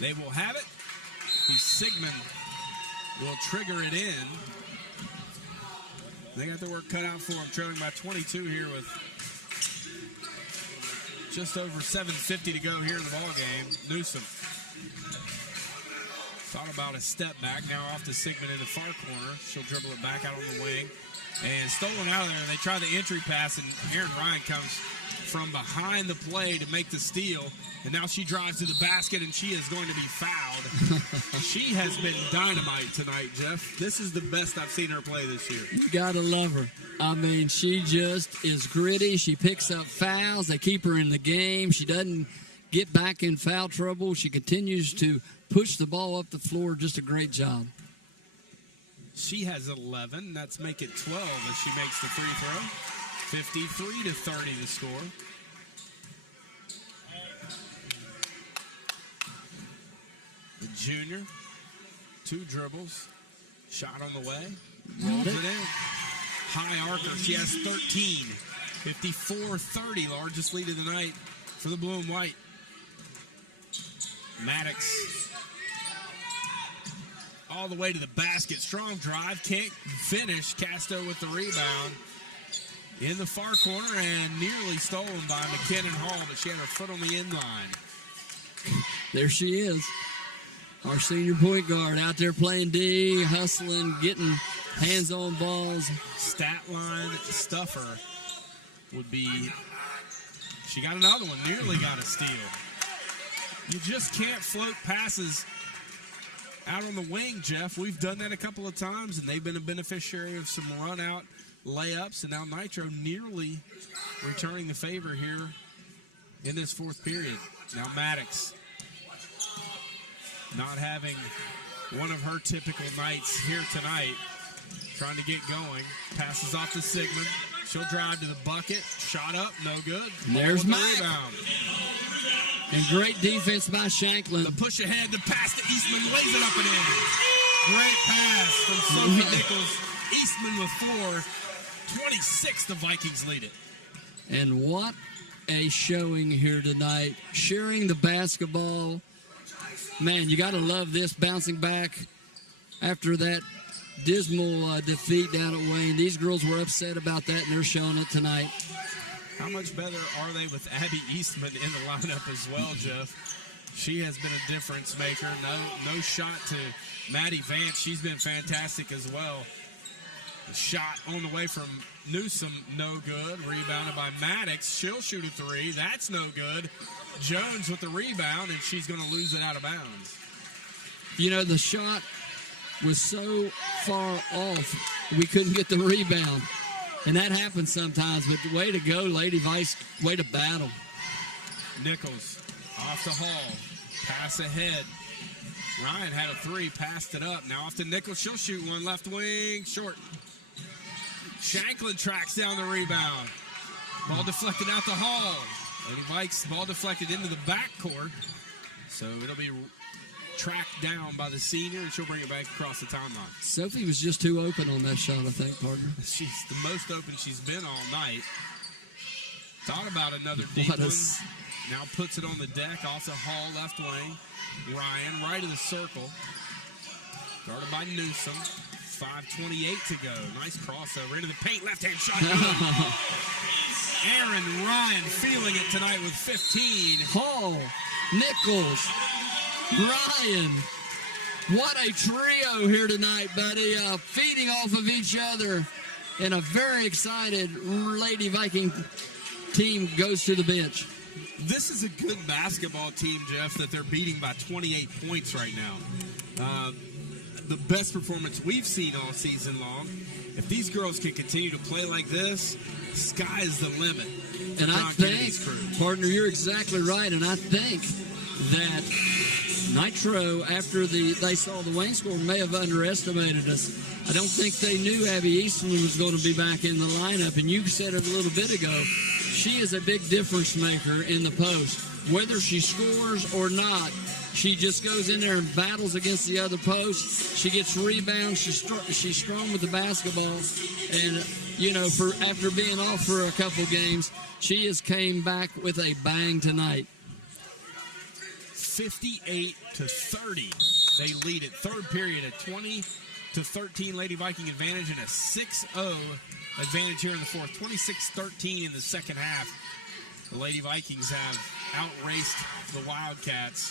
They will have it. Sigmund will trigger it in. They got their work cut out for them, trailing by 22 here with just over 7:50 to go here in the ball game. Newsom thought about a step back, now off to Sigmund in the far corner. She'll dribble it back out on the wing. And stolen out of there. They try the entry pass, and Aaron Ryan comes from behind the play to make the steal. And now she drives to the basket, and she is going to be fouled. She has been dynamite tonight, Jeff. This is the best I've seen her play this year. You got to love her. I mean, she just is gritty. She picks up fouls. They keep her in the game. She doesn't get back in foul trouble. She continues to push the ball up the floor. Just a great job. She has 11. That's make it 12 as she makes the free throw. 53-30 the score. The junior, 2 dribbles, shot on the way, rolls it in. High archer, she has 13. 54-30, largest lead of the night for the blue and white. Maddox all the way to the basket. Strong drive, can't finish. Casto with the rebound in the far corner and nearly stolen by McKinnon Hall, but she had her foot on the end line. There she is. Our senior point guard out there playing D, hustling, getting hands on balls. Stat line stuffer would be, she got another one, nearly got a steal. You just can't float passes out on the wing, Jeff. We've done that a couple of times, and they've been a beneficiary of some run-out layups, and now Nitro nearly returning the favor here in this fourth period. Now Maddox not having one of her typical nights here tonight, trying to get going. Passes off to Sigmund. She'll drive to the bucket. Shot up, no good. There's the Mac. rebound. And great defense by Shanklin. The push ahead, the pass to Eastman, lays it up and in. Great pass from Sophie Nichols. Eastman with 4. 26, the Vikings lead it. And what a showing here tonight. Sharing the basketball. Man, you got to love this, bouncing back after that dismal defeat down at Wayne. These girls were upset about that, and they're showing it tonight. How much better are they with Abby Eastman in the lineup as well, Jeff? She has been a difference maker. No shot to Maddie Vance. She's been fantastic as well. The shot on the way from Newsom, no good. Rebounded by Maddox. She'll shoot a three. That's no good. Jones with the rebound, and she's going to lose it out of bounds. You know, the shot was so far off, we couldn't get the rebound. And that happens sometimes, but way to go, Lady Vice. Way to battle. Nichols off the Hall. Pass ahead. Ryan had a three, passed it up. Now off to Nichols. She'll shoot one left wing, short. Shanklin tracks down the rebound. Ball deflected out the Hall. Lady Vikes, ball deflected into the backcourt. So it'll be tracked down by the senior, and she'll bring it back across the timeline. Sophie was just too open on that shot, I think, partner. She's the most open she's been all night. Thought about another deep one. Now puts it on the deck, off the Hall, left wing. Ryan, right of the circle. Guarded by Newsom. 5:28 to go. Nice crossover into the paint. Left-hand shot. Aaron Ryan feeling it tonight with 15. Hall, Nichols, Ryan. What a trio here tonight, buddy. Feeding off of each other. And a very excited Lady Viking team goes to the bench. This is a good basketball team, Jeff, that they're beating by 28 points right now. The best performance we've seen all season long. If these girls can continue to play like this, sky is the limit. And I think, partner, you're exactly right. And I think that Nitro, after they saw the Wayne score, may have underestimated us. I don't think they knew Abby Eastman was going to be back in the lineup. And you said it a little bit ago, she is a big difference maker in the post. Whether she scores or not, she just goes in there and battles against the other post. She gets rebounds. She's strong with the basketball. And, you know, after being off for a couple games, she has came back with a bang tonight. 58-30. They lead it. Third period at 20-13 Lady Viking advantage and a 6-0 advantage here in the fourth. 26-13 in the second half. The Lady Vikings have outraced the Wildcats.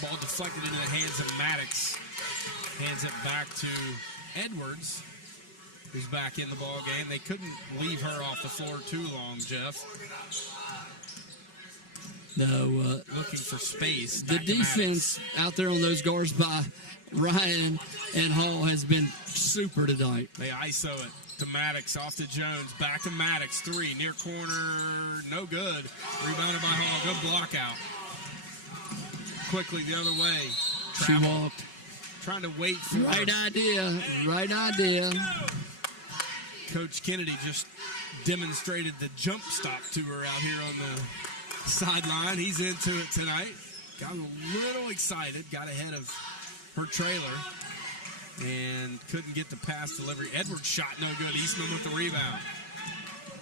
Ball deflected into the hands of Maddox. Hands it back to Edwards, who's back in the ball game. They couldn't leave her off the floor too long, Jeff. No. Looking for space. The defense out there on those guards by Ryan and Hall has been super tonight. They ISO it to Maddox, off to Jones, back to Maddox, three, near corner, no good. Rebounded by Hall, good block out. Quickly the other way. She walked. Trying to wait for right idea. Coach Kennedy just demonstrated the jump stop to her out here on the sideline. He's into it tonight. Got a little excited, got ahead of her trailer, and couldn't get the pass delivery. Edwards shot no good. Eastman with the rebound.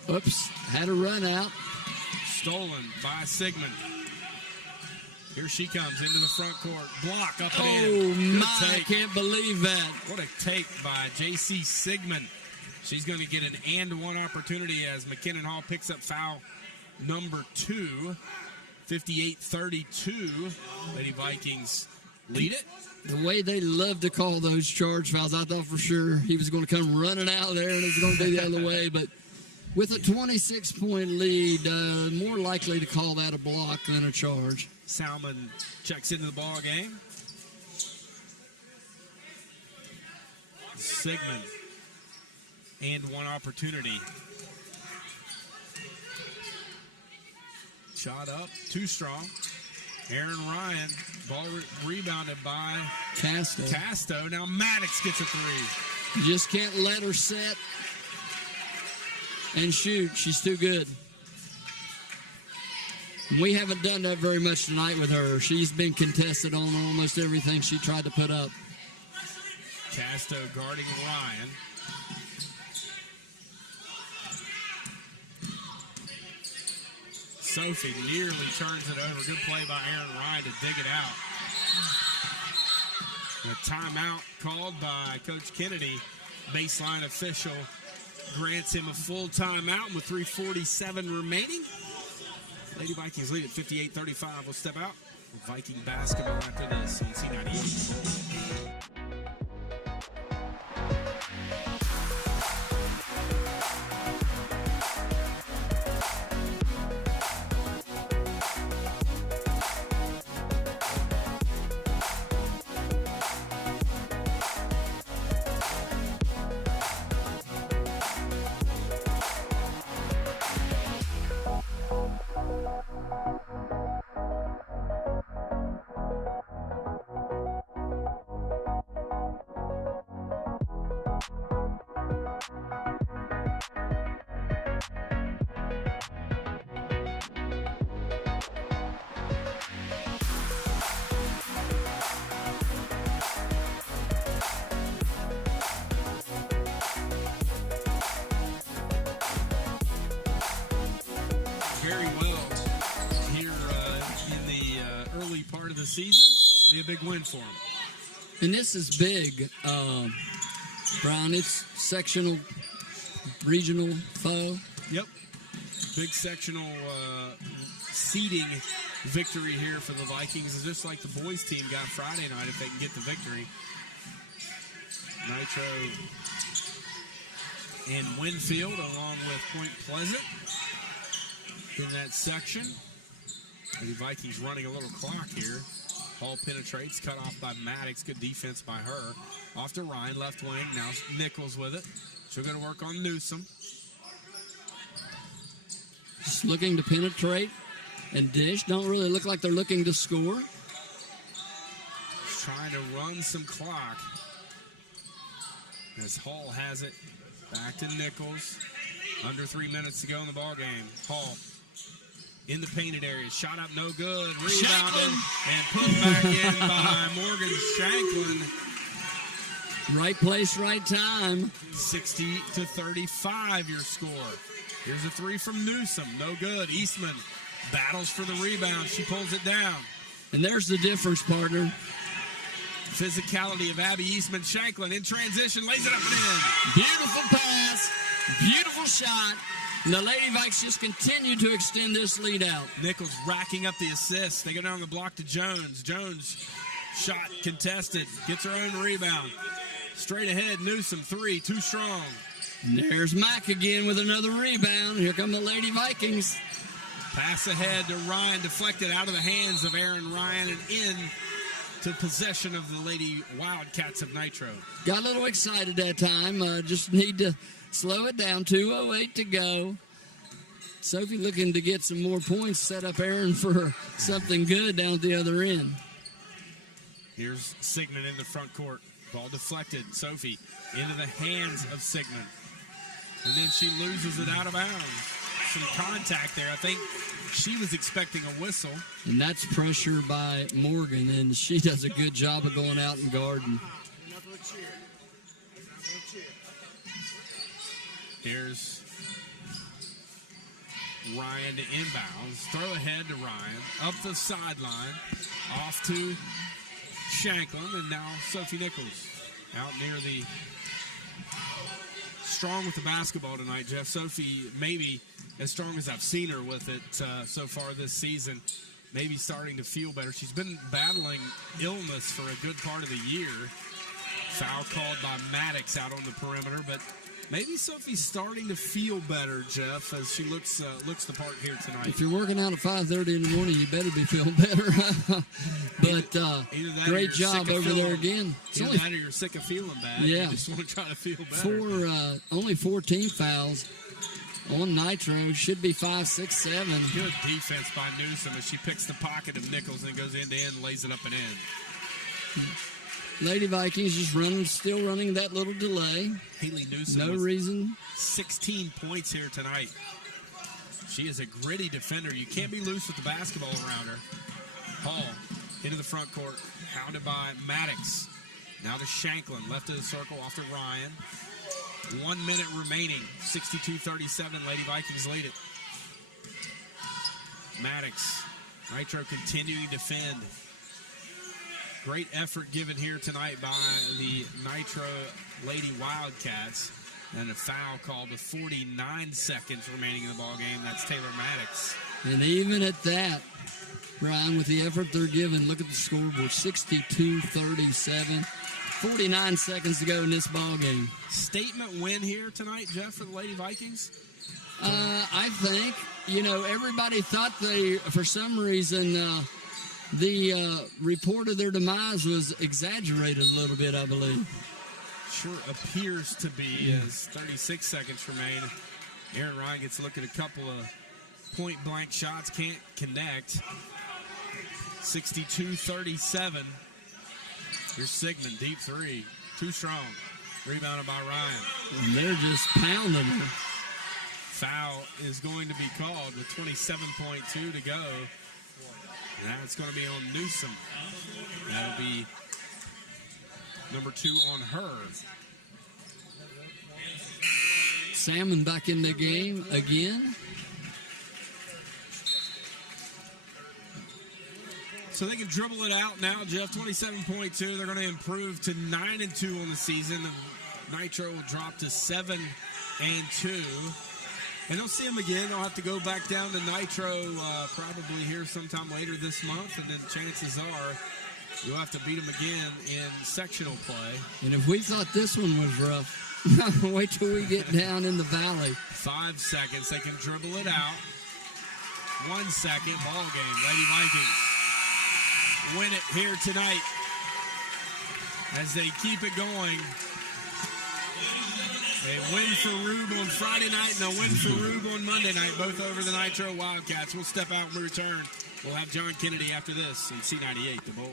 Oops, had a run out. Stolen by Sigmund. Here she comes into the front court. Block up and in. Oh, my, I can't believe that. What a take by J.C. Sigmund. She's going to get an and-one opportunity as McKinnon Hall picks up foul number 2. 58-32. Lady Vikings lead it. The way they love to call those charge fouls, I thought for sure he was going to come running out there and it was going to be the other way. But with a 26-point lead, more likely to call that a block than a charge. Salmon checks into the ball game. Sigmund, and one opportunity. Shot up, too strong. Aaron Ryan, ball rebounded by Casto. Now Maddox gets a three. You just can't let her set and shoot. She's too good. We haven't done that very much tonight with her. She's been contested on almost everything she tried to put up. Casto guarding Ryan. Sophie nearly turns it over. Good play by Aaron Ryan to dig it out. A timeout called by Coach Kennedy. Baseline official grants him a full timeout with 3:47 remaining. Lady Vikings lead at 58-35. We'll step out with Viking basketball after this on C98. Very well here in the early part of the season. Be a big win for them. And this is big, Brian. It's sectional, regional foe. Yep. Big sectional seeding victory here for the Vikings. It's just like the boys team got Friday night if they can get the victory. Nitro and Winfield along with Point Pleasant in that section. The Vikings running a little clock here. Ball penetrates, cut off by Maddox. Good defense by her. Off to Ryan, left wing. Now Nichols with it. She'll go to work on Newsom. Just looking to penetrate and dish. Don't really look like they're looking to score. Just trying to run some clock. As Hall has it. Back to Nichols. Under 3 minutes to go in the ball game. Hall in the painted area. Shot up, no good. Rebounded and put back in by Morgan Shanklin. Right place, right time. 60-35 your score. Here's a three from Newsom. No good. Eastman battles for the rebound. She pulls it down. And there's the difference, partner. Physicality of Abby Eastman. Shanklin in transition. Lays it up and in. Beautiful pass. Beautiful shot. And the Lady Vikes just continue to extend this lead out. Nichols racking up the assists. They go down the block to Jones. Jones, shot contested. Gets her own rebound. Straight ahead, Newsom, three, too strong. And there's Mack again with another rebound. Here come the Lady Vikings. Pass ahead to Ryan, deflected out of the hands of Aaron Ryan and in to possession of the Lady Wildcats of Nitro. Got a little excited that time. Just need to slow it down. 2:08 to go. Sophie looking to get some more points, set up Aaron for something good down at the other end. Here's Sigmund in the front court. Ball deflected. Sophie into the hands of Sigmund. And then she loses it out of bounds. Some contact there. I think she was expecting a whistle. And that's pressure by Morgan, and she does a good job of going out and guarding. Here's Ryan to inbounds. Throw ahead to Ryan. Up the sideline. Off to Shanklin. And now Sophie Nichols out near the... Strong with the basketball tonight, Jeff. Sophie maybe as strong as I've seen her with it so far this season. Maybe starting to feel better. She's been battling illness for a good part of the year. Foul called by Maddox out on the perimeter, but maybe Sophie's starting to feel better, Jeff, as she looks the part here tonight. If you're working out at 5:30 in the morning, you better be feeling better. But great job over there again. Either that or you're sick of feeling bad. Yeah. You just want to try to feel better. Only 14 fouls on Nitro. Should be 5, 6, 7. Good defense by Newsom as she picks the pocket of Nichols and goes end to end, lays it up and in. Lady Vikings just still running that little delay. Haley Newsom. No reason. 16 points here tonight. She is a gritty defender. You can't be loose with the basketball around her. Hall into the front court, hounded by Maddox. Now to Shanklin, left of the circle, off to Ryan. 1 minute remaining, 62-37, Lady Vikings lead it. Maddox. Nitro continuing to defend. Great effort given here tonight by the Nitro Lady Wildcats. And a foul called with 49 seconds remaining in the ball game. That's Taylor Maddox. And even at that, Brian, with the effort they're giving, look at the scoreboard, 62-37. 49 seconds to go in this ball game. Statement win here tonight, Jeff, for the Lady Vikings? I think, everybody thought for some reason, the report of their demise was exaggerated a little bit, I believe. Sure appears to be, as 36 seconds remain. Aaron Ryan gets a look at a couple of point-blank shots, can't connect. 62-37. Here's Sigmund, deep three. Too strong. Rebounded by Ryan. And they're just pounding her. Foul is going to be called with 27.2 to go. That's going to be on Newsom. That'll be number 2 on her. Salmon back in the game again. So they can dribble it out now, Jeff. 27.2. They're going to improve to 9-2 on the season. Nitro will drop to 7-2. And they'll see them again. They'll have to go back down to Nitro probably here sometime later this month. And then chances are you'll have to beat them again in sectional play. And if we thought this one was rough, wait till we get down in the valley. 5 seconds. They can dribble it out. 1 second. Ball game. Lady Vikings win it here tonight as they keep it going. A win for Rube on Friday night and a win for Rube on Monday night, both over the Nitro Wildcats. We'll step out when we return. We'll have John Kennedy after this in C98, The Bowl.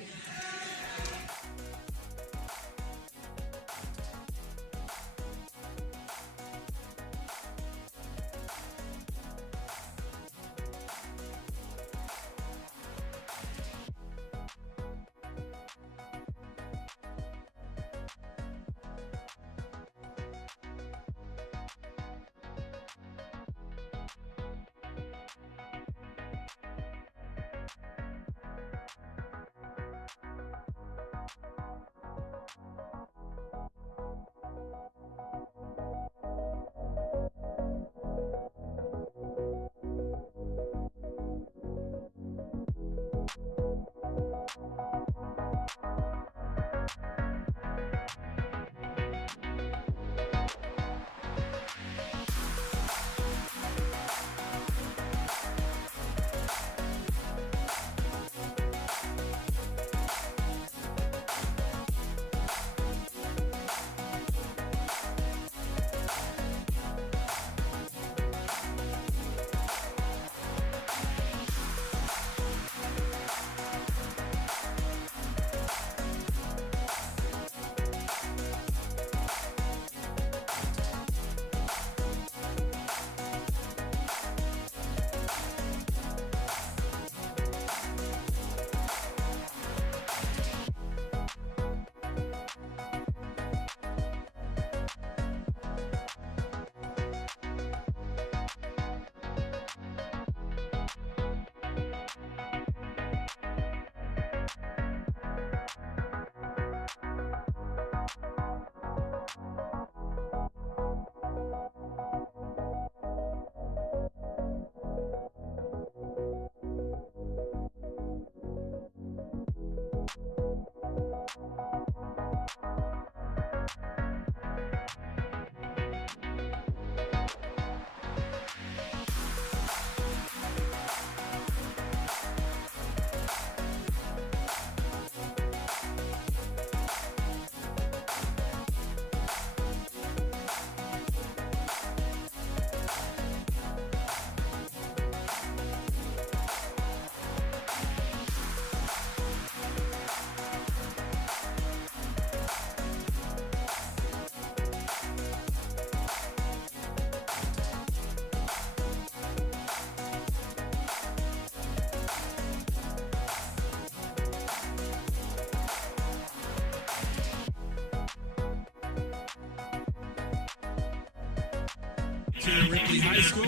to Ripley High School.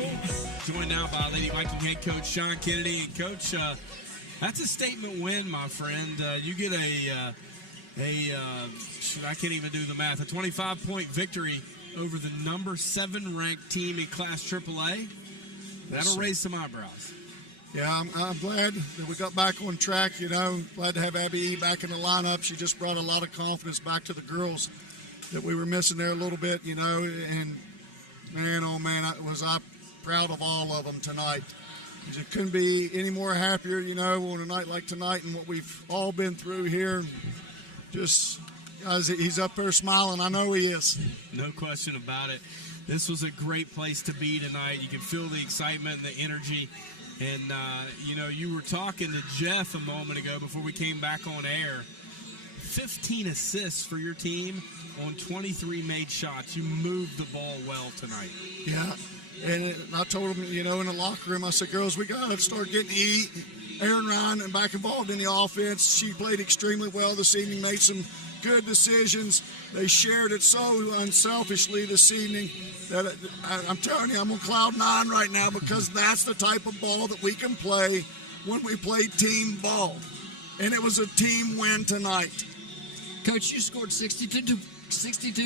joined now by Lady Viking head coach Sean Kennedy. And, Coach, that's a statement win, my friend. You get I can't even do the math, a 25-point victory over the number 7 ranked team in Class AAA. That'll raise some eyebrows. Yeah, I'm glad that we got back on track. Glad to have Abby E. back in the lineup. She just brought a lot of confidence back to the girls that we were missing there a little bit, and man, oh man, was I proud of all of them tonight. It couldn't be any more happier, on a night like tonight and what we've all been through here. Just, guys, he's up there smiling. I know he is. No question about it. This was a great place to be tonight. You can feel the excitement and the energy. And, you were talking to Jeff a moment ago before we came back on air. 15 assists for your team on 23 made shots. You moved the ball well tonight. Yeah, and I told them, in the locker room, I said, girls, we got to start getting Aaron Ryan and back involved in the offense. She played extremely well this evening, made some good decisions. They shared it so unselfishly this evening that I'm telling you, I'm on cloud 9 right now because that's the type of ball that we can play when we play team ball. And it was a team win tonight. Coach, you scored 62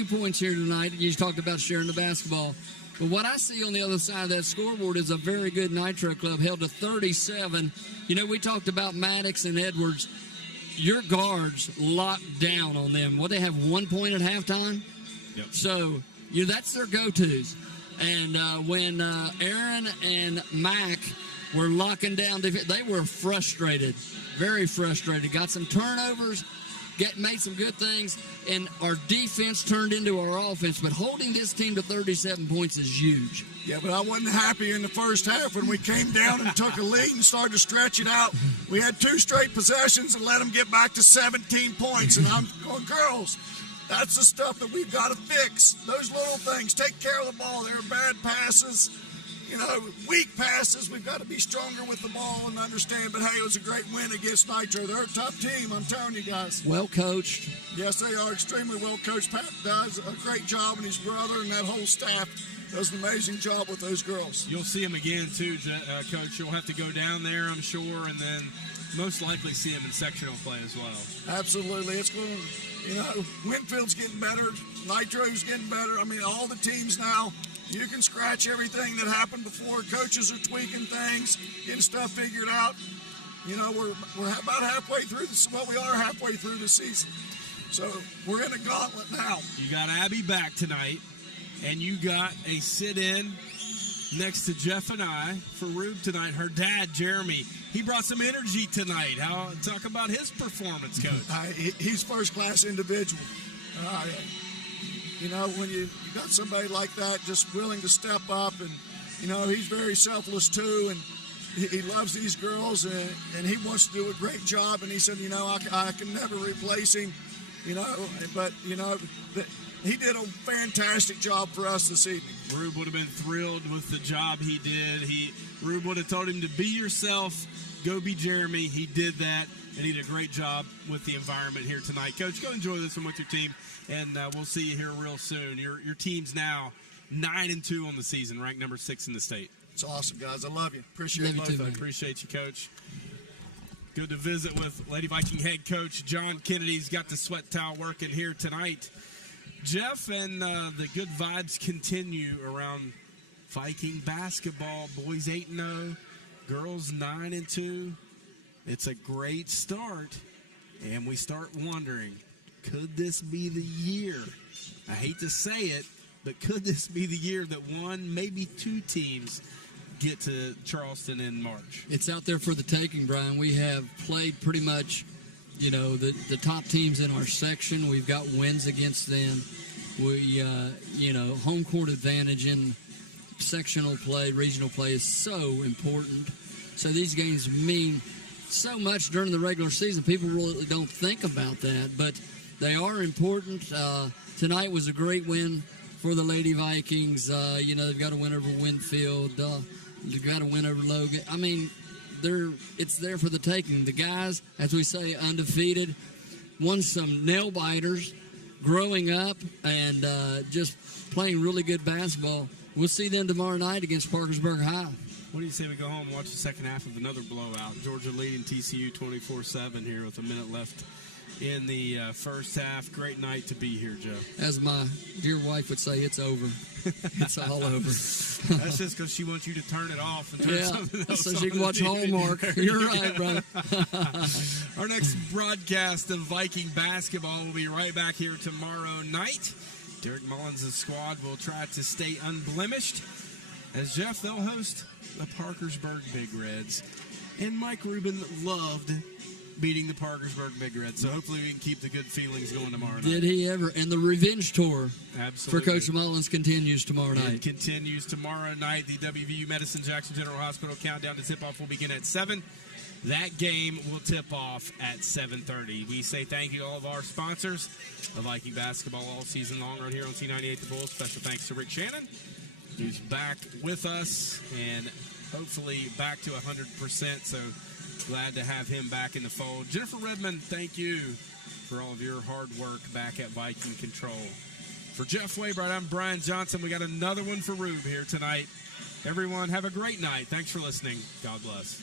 points here tonight. You talked about sharing the basketball. But what I see on the other side of that scoreboard is a very good Nitro club held to 37. We talked about Maddox and Edwards. Your guards locked down on them. They have 1 point at halftime? Yep. So, that's their go-tos. And when Aaron and Mac were locking down, they were frustrated, very frustrated. Got some turnovers, made some good things, and our defense turned into our offense. But holding this team to 37 points is huge. Yeah, but I wasn't happy in the first half when we came down and took a lead and started to stretch it out. We had 2 straight possessions and let them get back to 17 points. And I'm going, girls, that's the stuff that we've got to fix. Those little things. Take care of the ball. There are bad passes. Weak passes. We've got to be stronger with the ball and understand. But, hey, it was a great win against Nitro. They're a tough team, I'm telling you guys. Well coached. Yes, they are extremely well coached. Pat does a great job, and his brother and that whole staff does an amazing job with those girls. You'll see him again, too, Coach. You'll have to go down there, I'm sure, and then most likely see him in sectional play as well. Absolutely. It's going to, Winfield's getting better. Nitro's getting better. I mean, all the teams now, you can scratch everything that happened before. Coaches are tweaking things, getting stuff figured out. We're about halfway through this. Well, we are halfway through the season. So we're in a gauntlet now. You got Abby back tonight, and you got a sit-in next to Jeff and I for Rube tonight. Her dad, Jeremy, he brought some energy tonight. Talk about his performance, Coach. He's first-class individual. When you got somebody like that just willing to step up, and, he's very selfless too, and he loves these girls, and he wants to do a great job, and he said, I can never replace him, but, he did a fantastic job for us this evening. Rube would have been thrilled with the job he did. Rube would have told him to be yourself, go be Jeremy. He did that, and he did a great job with the environment here tonight. Coach, go enjoy this one with your team, and we'll see you here real soon. Your team's now 9-2 on the season, ranked number 6 in the state. It's awesome, guys. I love you. Appreciate you too, you. Appreciate you, Coach. Good to visit with Lady Viking head coach John Kennedy. He's got the sweat towel working here tonight. Jeff, and the good vibes continue around Viking basketball. Boys 8-0, girls 9-2. It's a great start, and we start wondering, could this be the year? I hate to say it, but could this be the year that one, maybe 2 teams get to Charleston in March? It's out there for the taking, Brian. We have played pretty much, the top teams in our section. We've got wins against them. We, home court advantage in sectional play, regional play is so important. So these games mean so much during the regular season. People really don't think about that, but they are important. Tonight was a great win for the Lady Vikings. They've got a win over Winfield. They've got a win over Logan. I mean, it's there for the taking. The guys, as we say, undefeated, won some nail biters growing up and just playing really good basketball. We'll see them tomorrow night against Parkersburg High. What do you say we go home and watch the second half of another blowout? Georgia leading TCU 24-7 here with a minute left in the first half. Great night to be here, Joe. As my dear wife would say, it's over. It's all over. That's just because she wants you to turn it off and turn something else so on she can watch Hallmark. You're right, brother. Our next broadcast of Viking basketball will be right back here tomorrow night. Derek Mullins' squad will try to stay unblemished. As Jeff, they'll host the Parkersburg Big Reds. And Mike Rubin loved beating the Parkersburg Big Reds. So hopefully we can keep the good feelings going tomorrow night. Did he ever? And the revenge tour Absolutely. for Coach Mullins continues tomorrow night. It continues tomorrow night. The WVU Medicine Jackson General Hospital countdown to tip-off will begin at 7. That game will tip off at 7:30. We say thank you to all of our sponsors of Viking basketball all season long right here on C98 The Bull. Special thanks to Rick Shannon, who's back with us and hopefully back to 100%. So glad to have him back in the fold. Jennifer Redmond, thank you for all of your hard work back at Viking Control. For Jeff Waybright, I'm Brian Johnson. We got another one for Rube here tonight. Everyone, have a great night. Thanks for listening. God bless.